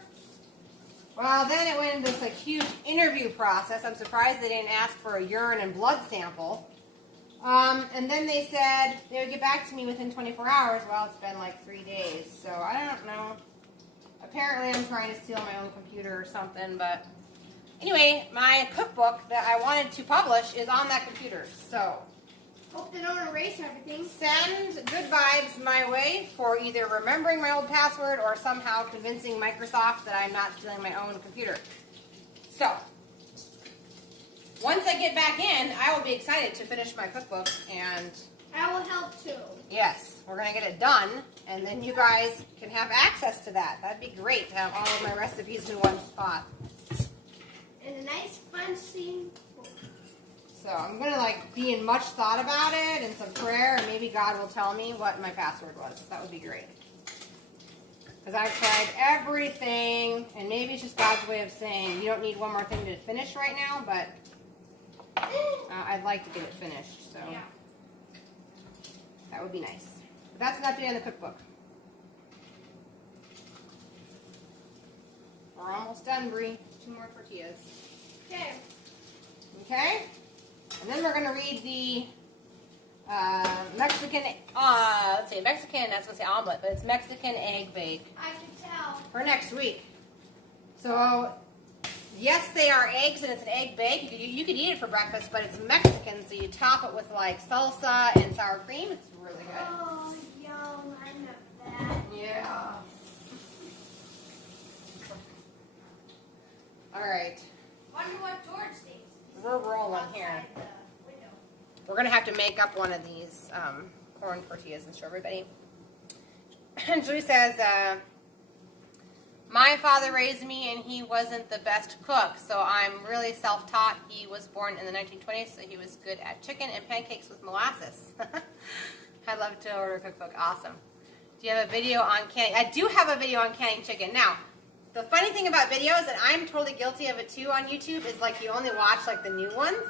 Well, then it went into this like huge interview process. I'm surprised they didn't ask for a urine and blood sample. And then they said they would get back to me within 24 hours. Well, it's been like 3 days, so I don't know. Apparently I'm trying to steal my own computer or something, but anyway, my cookbook that I wanted to publish is on that computer, so Hope they don't erase everything. send good vibes my way for either remembering my old password or somehow convincing Microsoft that I'm not stealing my own computer. So, once I get back in, I will be excited to finish my cookbook, and I will help too. yes, we're going to get it done, and then you guys can have access to that. That'd be great to have all of my recipes in one spot. And a nice fun scene. So I'm going to like be in much thought about it and some prayer, and maybe God will tell me what my password was. That would be great. Because I've tried everything, and maybe it's just God's way of saying you don't need one more thing to finish right now, but I'd like to get it finished. So Yeah. that would be nice. But that's an update on the cookbook. We're almost done, Bree. 2 more tortillas. Okay. Okay? And then we're going to read the Mexican, let's see, Mexican, I was going to say omelet, but it's Mexican egg bake I can tell. for next week. So, yes, they are eggs and it's an egg bake. You could eat it for breakfast, but it's Mexican, so you top it with like salsa and sour cream. It's really good. Oh, yum. I love that. Yeah. All right. Wonder what George thinks. We're rolling here. Outside the window. We're going to have to make up one of these corn tortillas and show everybody. And Julie says, My father raised me, and he wasn't the best cook, so I'm really self-taught. He was born in the 1920s, so he was good at chicken and pancakes with molasses. I love to order a cookbook. Awesome. Do you have a video on canning? I do have a video on canning chicken. Now, the funny thing about videos, and I'm totally guilty of it too on YouTube, is like you only watch like the new ones.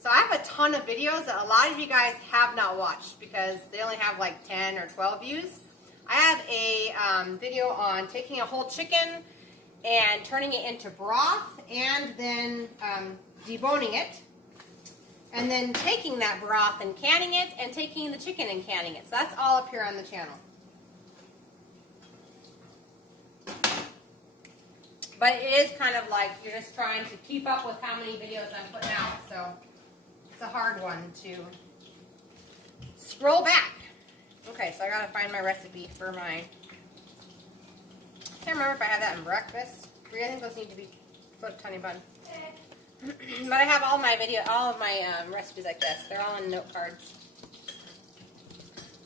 So I have a ton of videos that a lot of you guys have not watched because they only have like 10 or 12 views. I have a video on taking a whole chicken and turning it into broth and then deboning it. And then taking that broth and canning it and taking the chicken and canning it. So that's all up here on the channel. But it is kind of like you're just trying to keep up with how many videos I'm putting out. So it's a hard one to scroll back. Okay, so I gotta find my recipe for my, I can't remember if I had that in breakfast. I think those need to be flipped honey bun. But I have all my recipes like this. They're all in note cards.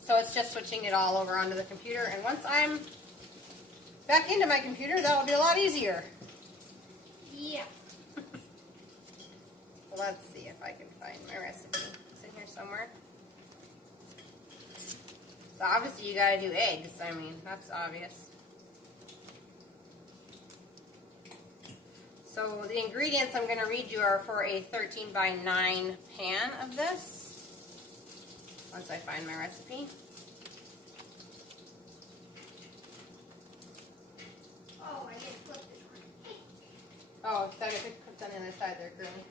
So it's just switching it all over onto the computer. And once I'm back into my computer, that will be a lot easier. Yeah. So let's see if I can find my recipe. It's in here somewhere. So obviously you gotta do eggs. I mean, that's obvious. So the ingredients I'm gonna read you are for a 13 by 9 pan of this. Once I find my recipe. Oh, I didn't flip this one. Hey. Oh, I think it's on the other side there, girly.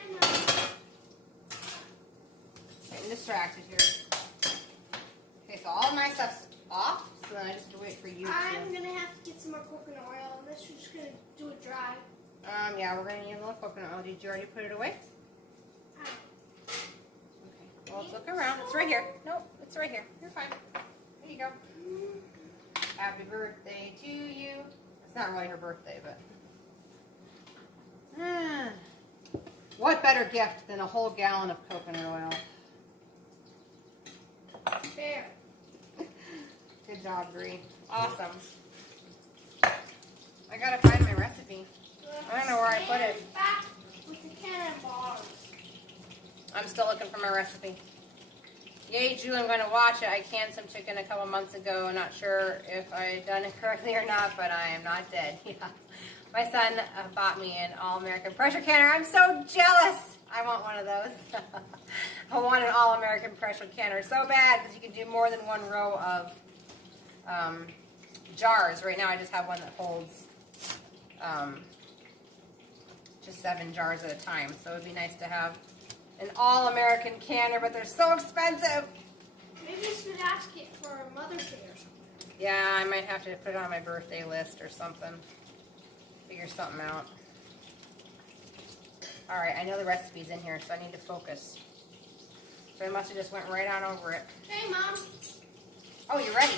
I know. Getting distracted here. Okay, so all of my stuff's off, so then I just have to wait for you to... I'm going to have to get some more coconut oil, unless you're just going to do it dry. Yeah, we're going to need a little coconut oil. Did you already put it away? Oh. Okay, well, let's look around. It's right here. Nope, it's right here. You're fine. There you go. Happy birthday to you. It's not really her birthday, but... What better gift than a whole gallon of coconut oil? There. Good job, Bree. Awesome. I gotta find my recipe. I don't know where I put it. Back with the cannonballs. I'm still looking for my recipe. Yay, Jew, I'm going to watch it. I canned some chicken a couple months ago. Not sure if I done it correctly or not, but I am not dead. Yeah. My son bought me an all-American pressure canner. I'm so jealous. I want one of those. I want an all-American pressure canner so bad because you can do more than one row of jars. Right now I just have one that holds just 7 jars at a time. So it would be nice to have an all-American canner, but they're so expensive. Maybe you should ask it for Mother's Day or something. Yeah, I might have to put it on my birthday list or something. Figure something out. All right, I know the recipe's in here, so I need to focus. So I must have just went right on over it. Hey, Mom. Oh, you're ready.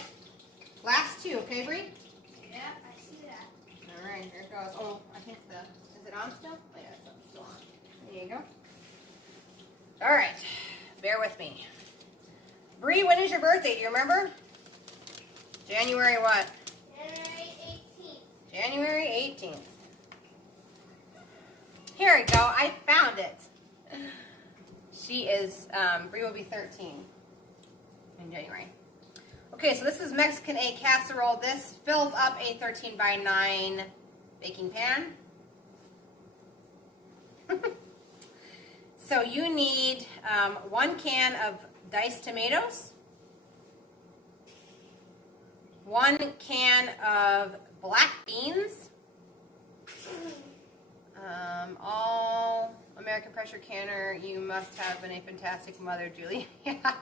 Last 2, okay, Bree? Yeah, I see that. All right, here it goes. Oh, I think is it on still? Oh, yeah, it's still on. There you go. All right, bear with me. Bree, when is your birthday? Do you remember? January what? January 18th. January 18th. Here we go. I found it. She is, Bree will be 13 in January. Okay, so this is Mexican egg casserole. This fills up a 13 by 9 baking pan. So you need 1 can of diced tomatoes, 1 can of black beans, all American pressure canner. You must have been a fantastic mother, Julie. Yeah.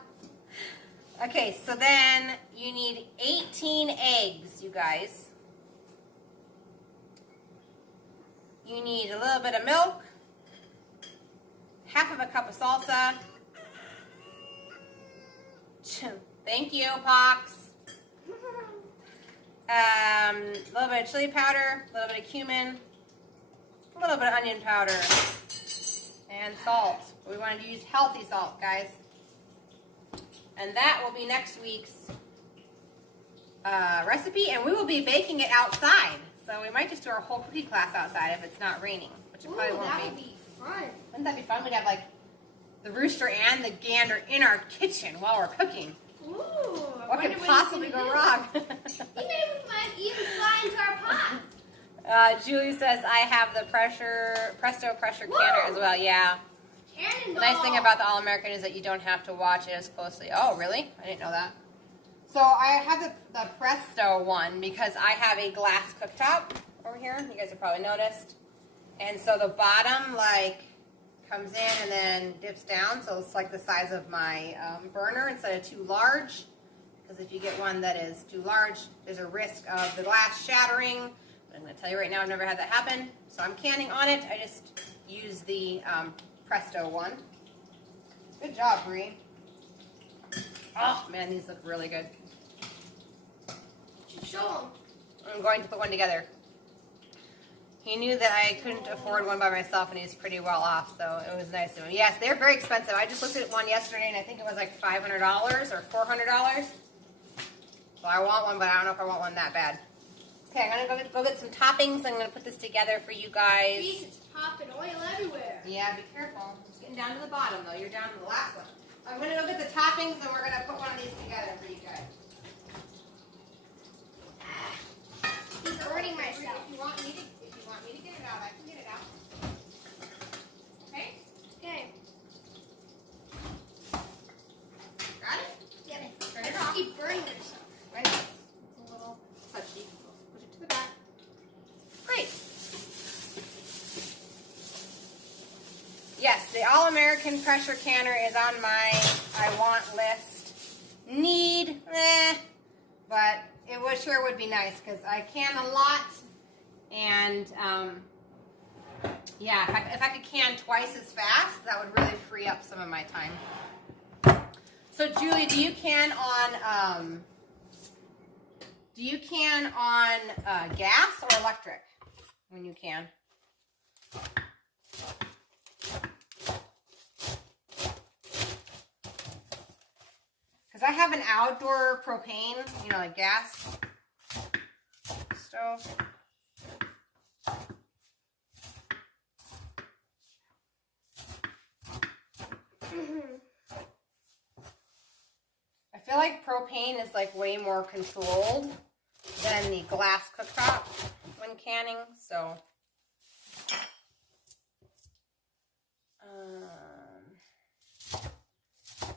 Okay, so then you need 18 eggs, you guys. You need a little bit of milk, half of a cup of salsa. Thank you, Pox. A little bit of chili powder, a little bit of cumin, a little bit of onion powder, and salt. We want to use healthy salt, guys. And that will be next week's recipe, and we will be baking it outside. So we might just do our whole cookie class outside if it's not raining, which it probably won't that be. would be fun. Wouldn't that be fun? We'd have like the rooster and the gander in our kitchen while we're cooking. Ooh, What could possibly go wrong? Maybe we might even fly into our pot. Julie says, I have the Presto pressure Whoa. canner as well. Yeah. Cannonball. The nice thing about the All-American is that you don't have to watch it as closely. Oh, really? I didn't know that. So I have the Presto one because I have a glass cooktop over here. You guys have probably noticed. And so the bottom, like, comes in and then dips down. So it's like the size of my burner instead of too large. Because if you get one that is too large, there's a risk of the glass shattering. But I'm going to tell you right now, I've never had that happen. So I'm canning on it. I just use the Presto one. Good job, Bree. Oh, man, these look really good. Show them. I'm going to put one together. He knew that I couldn't afford one by myself, and he was pretty well off, so it was nice of him. Yes, they're very expensive. I just looked at one yesterday, and I think it was like $500 or $400. So I want one, but I don't know if I want one that bad. Okay, I'm going to go get some toppings. I'm going to put this together for you guys. Jesus, popping oil everywhere. Yeah, be careful. It's getting down to the bottom, though. You're down to the last one. I'm going to go get the toppings, and we're going to put one of these together for you guys. I'm burning myself. If you want me to get it out, I can get it out. Okay? Okay. Got it? Get it. Turn it off. Keep burning yourself. I know. It's a little touchy. Push it to the back. Great. Yes, the All-American pressure canner is on my I want list. Need, but it would be nice because I can a lot. And yeah, if I could can twice as fast, that would really free up some of my time. So Julie, do you can on gas or electric when you can? Because I have an outdoor propane, like gas stove. I feel like propane is like way more controlled than the glass cooktop when canning, so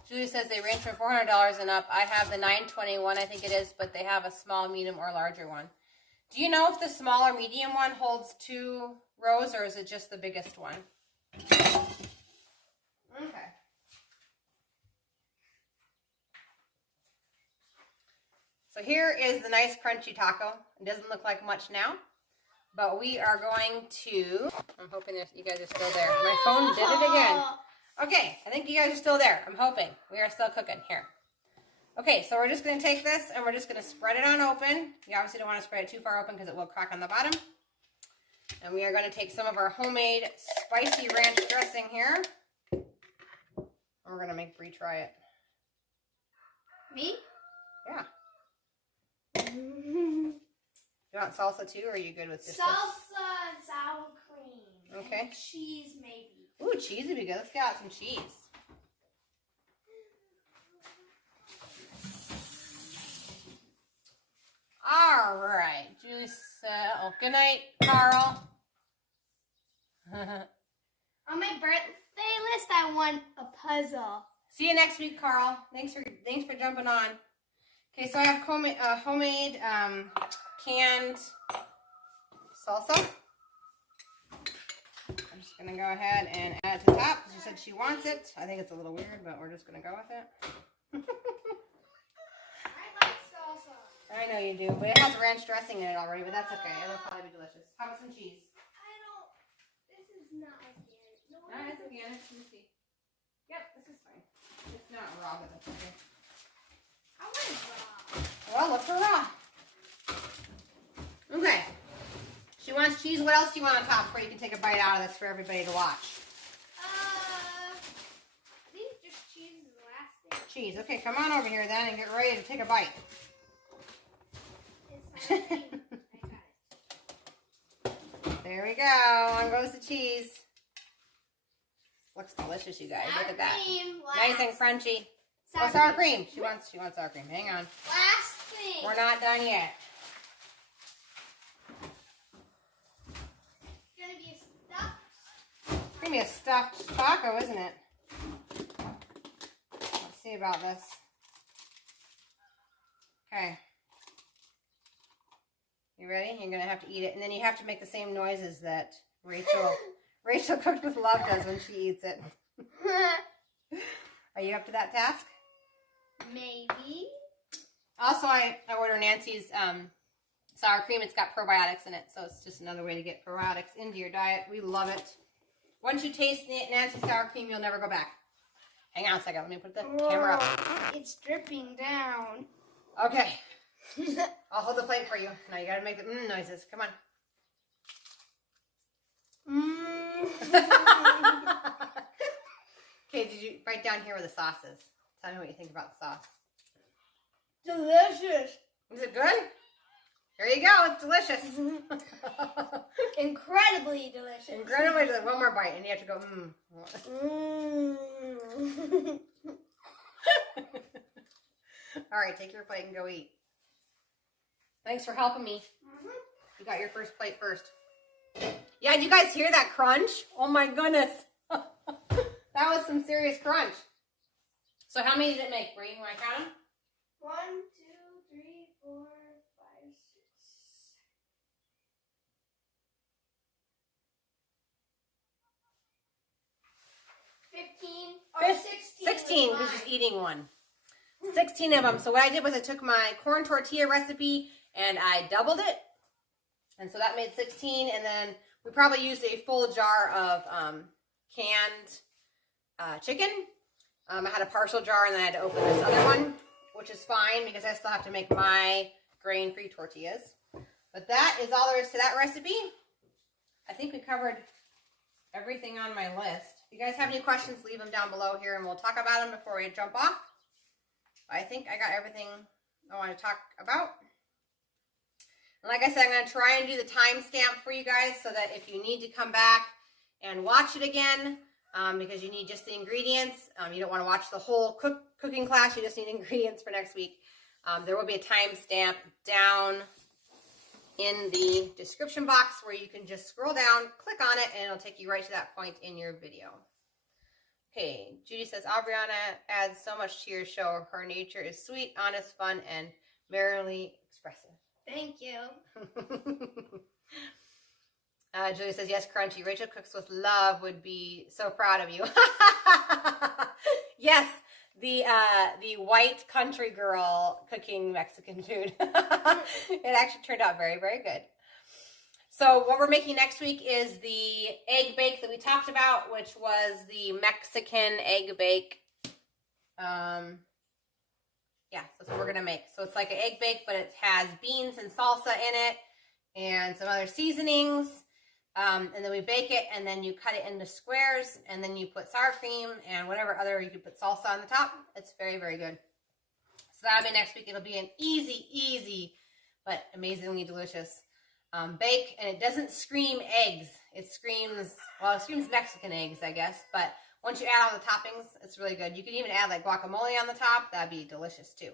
Julie says they range from $400 and up. I have the 921, I think it is, but they have a small, medium, or larger one. Do you know if the smaller medium one holds 2 rows, or is it just the biggest one? Okay. So here is the nice crunchy taco. It doesn't look like much now, but we are going to, I'm hoping that you guys are still there. My phone did it again. Okay, I think you guys are still there. I'm hoping. We are still cooking here. Okay, so we're just going to take this and we're just going to spread it on open. You obviously don't want to spread it too far open because it will crack on the bottom. And we are going to take some of our homemade spicy ranch dressing here. And we're going to make Bree try it. Me? Yeah. You want salsa too, or are you good with just salsa and sour cream? Okay. And cheese, maybe. Ooh, cheese would be good. Let's get out some cheese. All right, Julie said, oh, good night, Carl. On my birthday list, I want a puzzle. See you next week, Carl. Thanks for jumping on. Okay, so I have homemade canned salsa. I'm just gonna go ahead and add it to the top. She said she wants it. I think it's a little weird, but we're just gonna go with it. I like salsa. I know you do, but it has ranch dressing in it already, but that's okay. It'll probably be delicious. How about some cheese? This is not organic. No, It's organic. Let me see. Yep, this is fine. It's not raw, but that's okay. I want raw. Well, look for raw. Okay. She wants cheese. What else do you want on top before you can take a bite out of this for everybody to watch? I think just cheese is the last thing. Cheese. Okay, come on over here then and get ready to take a bite. It's my cream. I got it. There we go. On goes the cheese. Looks delicious, you guys. Look at that. Nice and crunchy. Sour cream. She wants sour cream. Hang on. Last thing. We're not done yet. It's gonna be stuffed. It's gonna be a stuffed taco, isn't it? Let's see about this. Okay. You ready? You're gonna have to eat it, and then you have to make the same noises that Rachel Cooked with Love does when she eats it. Are you up to that task? Maybe. Also, I order Nancy's sour cream. It's got probiotics in it, so it's just another way to get probiotics into your diet. We love it. Once you taste Nancy's sour cream, you'll never go back. Hang on a second. Let me put the camera up. It's dripping down. Okay. I'll hold the plate for you. Now you gotta make the noises. Come on. Okay, did you write down here where the sauce is? Tell me what you think about the sauce. Delicious. Is it good? Here you go. It's delicious. Incredibly delicious. Incredibly delicious. One more bite, and you have to go, All right, take your plate and go eat. Thanks for helping me. You got your first plate first. Yeah, did you guys hear that crunch? Oh my goodness. That was some serious crunch. So how many did it make, Bree? You want to count them? 1, 2, 3, 4, 5, 6, 15 or 16. 16, because she's eating one. 16 of them. So what I did was I took my corn tortilla recipe and I doubled it. And so that made 16. And then we probably used a full jar of canned chicken. I had a partial jar and then I had to open this other one, which is fine because I still have to make my grain-free tortillas. But that is all there is to that recipe. I think we covered everything on my list. If you guys have any questions, leave them down below here and we'll talk about them before we jump off. I think I got everything I want to talk about. And like I said, I'm going to try and do the timestamp for you guys so that if you need to come back and watch it again, because you need just the ingredients, you don't want to watch the whole cooking class, you just need ingredients for next week. There will be a timestamp down in the description box where you can just scroll down, click on it, and it'll take you right to that point in your video. Okay, Judy says, Aubriana adds so much to your show. Her nature is sweet, honest, fun, and merrily expressive. Thank you. Julie says, yes, crunchy. Rachel Cooks with Love would be so proud of you. Yes, the white country girl cooking Mexican food. It actually turned out very, very good. So what we're making next week is the egg bake that we talked about, which was the Mexican egg bake. Yeah, so that's what we're going to make. So it's like an egg bake, but it has beans and salsa in it and some other seasonings. And then we bake it, and then you cut it into squares, and then you put sour cream and whatever other, you could put salsa on the top. It's very, very good. So that'll be next week. It'll be an easy, but amazingly delicious bake, and it doesn't scream eggs. It screams Mexican eggs, I guess, but once you add all the toppings, it's really good. You can even add like guacamole on the top. That'd be delicious too.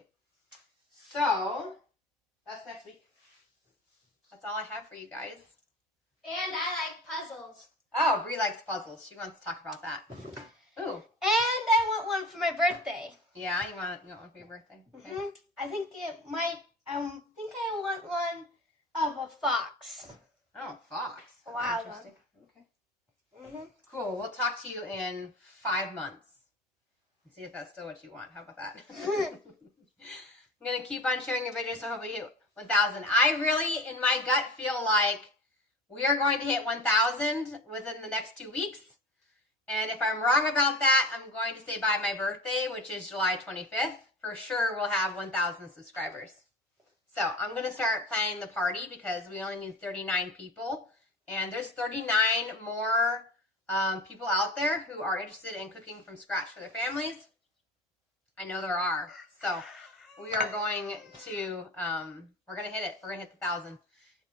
So that's next week. That's all I have for you guys. And I like puzzles. Oh, Brie likes puzzles. She wants to talk about that. Ooh. And I want one for my birthday. Yeah, you want one for your birthday? Okay. I think I want one of a fox. Oh, fox. A wild interesting. one. Okay. Cool. We'll talk to you in 5 months and see if that's still what you want. How about that? I'm going to keep on sharing your videos, so hopefully you 1,000. I really, in my gut, feel like we are going to hit 1,000 within the next 2 weeks. And if I'm wrong about that, I'm going to say by my birthday, which is July 25th, for sure we'll have 1,000 subscribers. So I'm going to start planning the party because we only need 39 people. And there's 39 more people out there who are interested in cooking from scratch for their families. I know there are. So we are going to, we're going to hit it. We're going to hit the 1,000.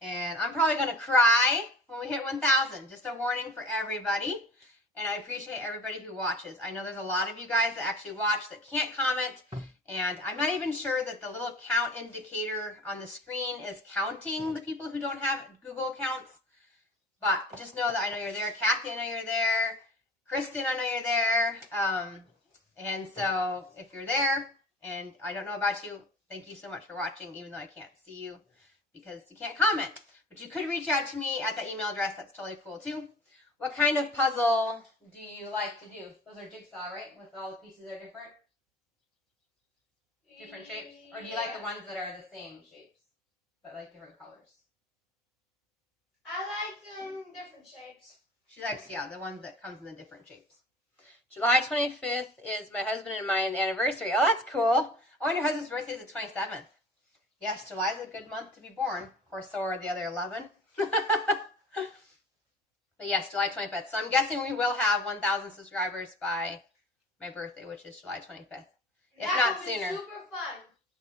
And I'm probably going to cry when we hit 1,000. Just a warning for everybody. And I appreciate everybody who watches. I know there's a lot of you guys that actually watch that can't comment. And I'm not even sure that the little count indicator on the screen is counting the people who don't have Google accounts. But just know that I know you're there. Kathy, I know you're there. Kristen, I know you're there. And so if you're there and I don't know about you, thank you so much for watching, even though I can't see you because you can't comment. But you could reach out to me at that email address. That's totally cool too. What kind of puzzle do you like to do? Those are jigsaw, right? With all the pieces are different? Different shapes? Or do you like the ones that are the same shapes, but like different colors? I like them different shapes. She likes, yeah, the one that comes in the different shapes. July 25th is my husband and mine anniversary. Oh, that's cool. Oh, and your husband's birthday is the 27th. Yes, July is a good month to be born. Of course, so are the other 11. But yes, July 25th. So I'm guessing we will have 1,000 subscribers by my birthday, which is July 25th. If not sooner. Super fun.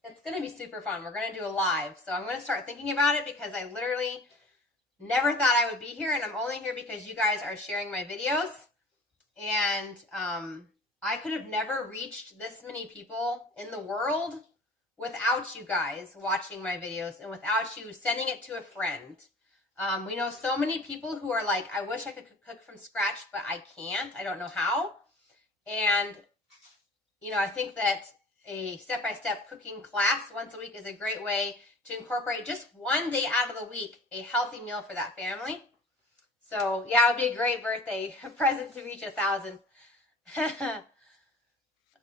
It's going to be super fun. We're going to do a live. So I'm going to start thinking about it because I literally never thought I would be here. And I'm only here because you guys are sharing my videos. And I could have never reached this many people in the world without you guys watching my videos and without you sending it to a friend. We know so many people who are like, I wish I could cook from scratch, but I can't. I don't know how. And, you know, I think that a step-by-step cooking class once a week is a great way to incorporate just one day out of the week, a healthy meal for that family. So, yeah, it would be a great birthday present to reach 1,000.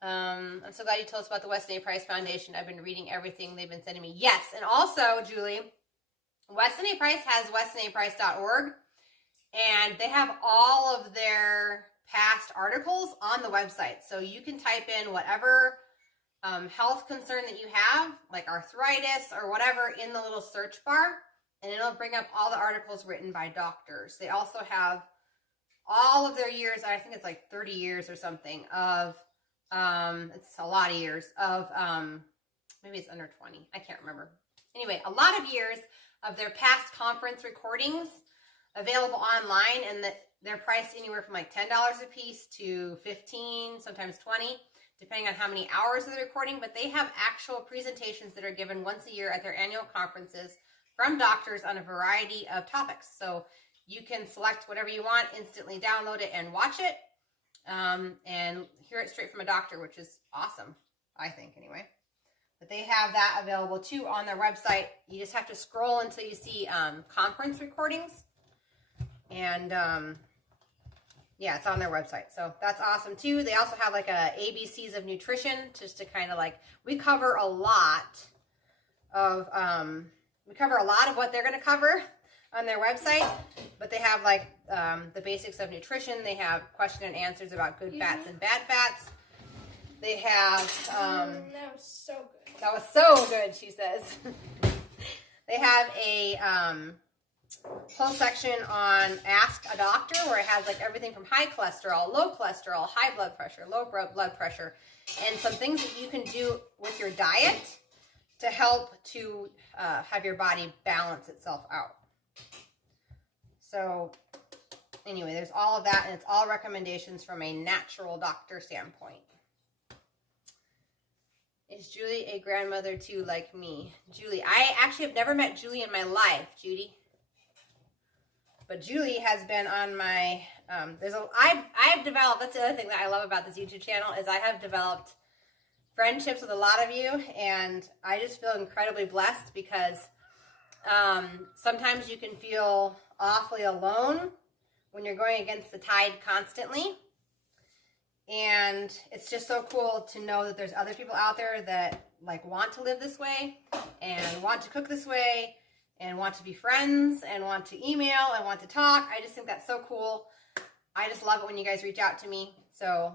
I'm so glad you told us about the Weston A. Price Foundation. I've been reading everything they've been sending me. Yes, and also, Julie, Weston A. Price has westonaprice.org, and they have all of their past articles on the website. So you can type in whatever health concern that you have, like arthritis or whatever, in the little search bar, and it'll bring up all the articles written by doctors. They also have all of their years, I think it's like 30 years or something, of, it's a lot of years, of, maybe it's under 20, I can't remember. Anyway, a lot of years of their past conference recordings available online, and they're priced anywhere from like $10 a piece to $15, sometimes $20, depending on how many hours of the recording. But they have actual presentations that are given once a year at their annual conferences from doctors on a variety of topics. So you can select whatever you want, instantly download it and watch it, and hear it straight from a doctor, which is awesome, I think, anyway. But they have that available too on their website. You just have to scroll until you see conference recordings. And yeah, it's on their website. So that's awesome too. They also have like a ABCs of nutrition, just to kind of like, we cover a lot of what they're going to cover on their website. But they have like the basics of nutrition. They have question and answers about good fats and bad fats. They have that was so good. That was so good, she says. They have a whole section on Ask a Doctor, where it has like everything from high cholesterol, low cholesterol, high blood pressure, low blood pressure, and some things that you can do with your diet to help to have your body balance itself out. So anyway, there's all of that, and it's all recommendations from a natural doctor standpoint. Is Julie a grandmother too, like me? Julie, I actually have never met Julie in my life, Judy. But Julie has been on my, I've developed, that's the other thing that I love about this YouTube channel, is I have developed friendships with a lot of you, and I just feel incredibly blessed because sometimes you can feel awfully alone when you're going against the tide constantly. And it's just so cool to know that there's other people out there that like want to live this way and want to cook this way and want to be friends and want to email and want to talk. I just think that's so cool. I just love it when you guys reach out to me. So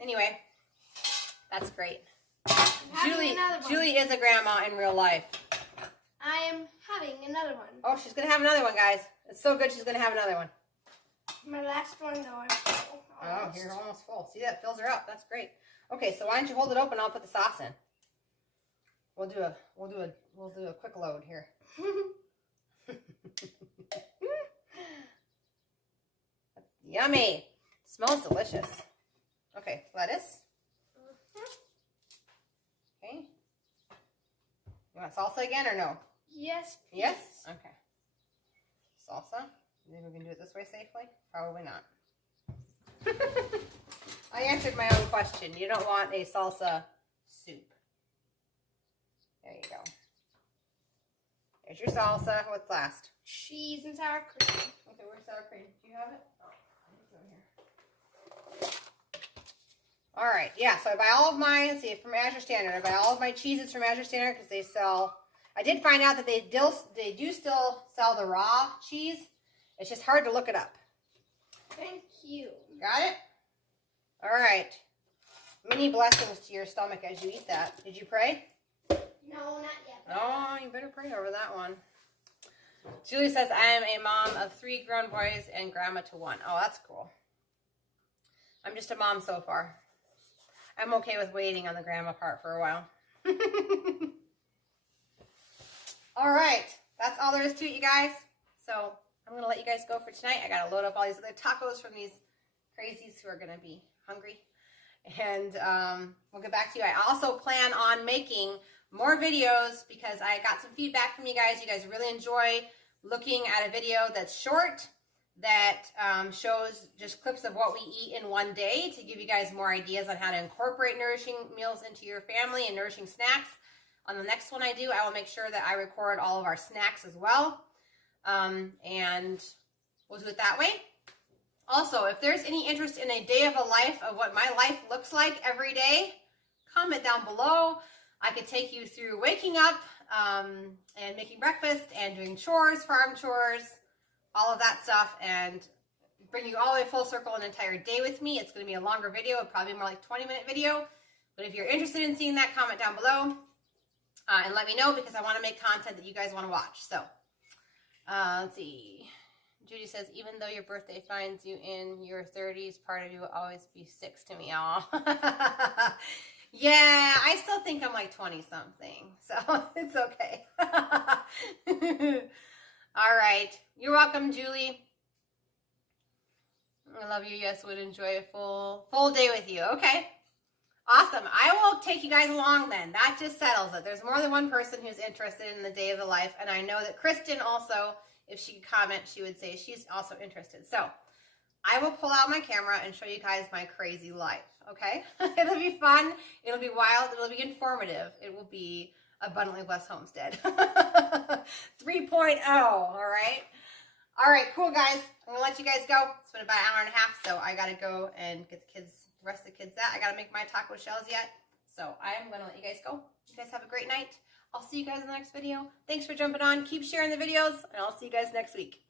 anyway, that's great. Julie is a grandma in real life. I am having another one. Oh, she's going to have another one, guys. It's so good she's going to have another one. My last one, though, I'm full. Oh, you're almost full. See, that fills her up. That's great. Okay, so why don't you hold it open? I'll put the sauce in. We'll do a we'll do a quick load here. Yummy. Smells delicious. Okay, lettuce. Okay. You want salsa again or no? Yes, please. Yes? Okay. Salsa. You think we can do it this way safely? Probably not. I answered my own question. You don't want a salsa soup. There you go. There's your salsa. What's last? Cheese and sour cream. Okay, where's sour cream? Do you have it? Oh, it's over here. All right, yeah, so I buy all of mine, let's see, from Azure Standard. I buy all of my cheeses from Azure Standard because they sell, I did find out that they do still sell the raw cheese. It's just hard to look it up. Thank you. Got it? All right. Many blessings to your stomach as you eat that. Did you pray? No, not yet. Oh, you better pray over that one. Julie says, I am a mom of 3 grown boys and grandma to 1. Oh, that's cool. I'm just a mom so far. I'm okay with waiting on the grandma part for a while. All right. That's all there is to it, you guys. So I'm going to let you guys go for tonight. I got to load up all these other tacos from these crazies who are going to be hungry. And we'll get back to you. I also plan on making more videos because I got some feedback from you guys. You guys really enjoy looking at a video that's short, that shows just clips of what we eat in one day to give you guys more ideas on how to incorporate nourishing meals into your family and nourishing snacks. On the next one I do, I will make sure that I record all of our snacks as well. And we'll do it that way. Also, if there's any interest in a day of a life of what my life looks like every day, comment down below. I could take you through waking up and making breakfast and doing chores, farm chores, all of that stuff, and bring you all the way full circle an entire day with me. It's going to be a longer video, probably more like 20-minute video. But if you're interested in seeing that, comment down below and let me know because I want to make content that you guys want to watch. So, let's see. Judy says, even though your birthday finds you in your 30s, part of you will always be 6 to me. Aw. Yeah, I still think I'm like 20-something, so it's okay. All right. You're welcome, Julie. I love you. Yes, would enjoy a full day with you. Okay. Awesome. I will take you guys along then. That just settles it. There's more than one person who's interested in the day of the life, and I know that Kristen also, if she could comment, she would say she's also interested. So I will pull out my camera and show you guys my crazy life, okay? It'll be fun. It'll be wild. It'll be informative. It will be Abundantly Blessed Homestead 3.0, all right? All right, cool, guys. I'm going to let you guys go. It's been about an hour and a half, so I got to go and get the rest of the kids out. I got to make my taco shells yet, so I am going to let you guys go. You guys have a great night. I'll see you guys in the next video. Thanks for jumping on. Keep sharing the videos, and I'll see you guys next week.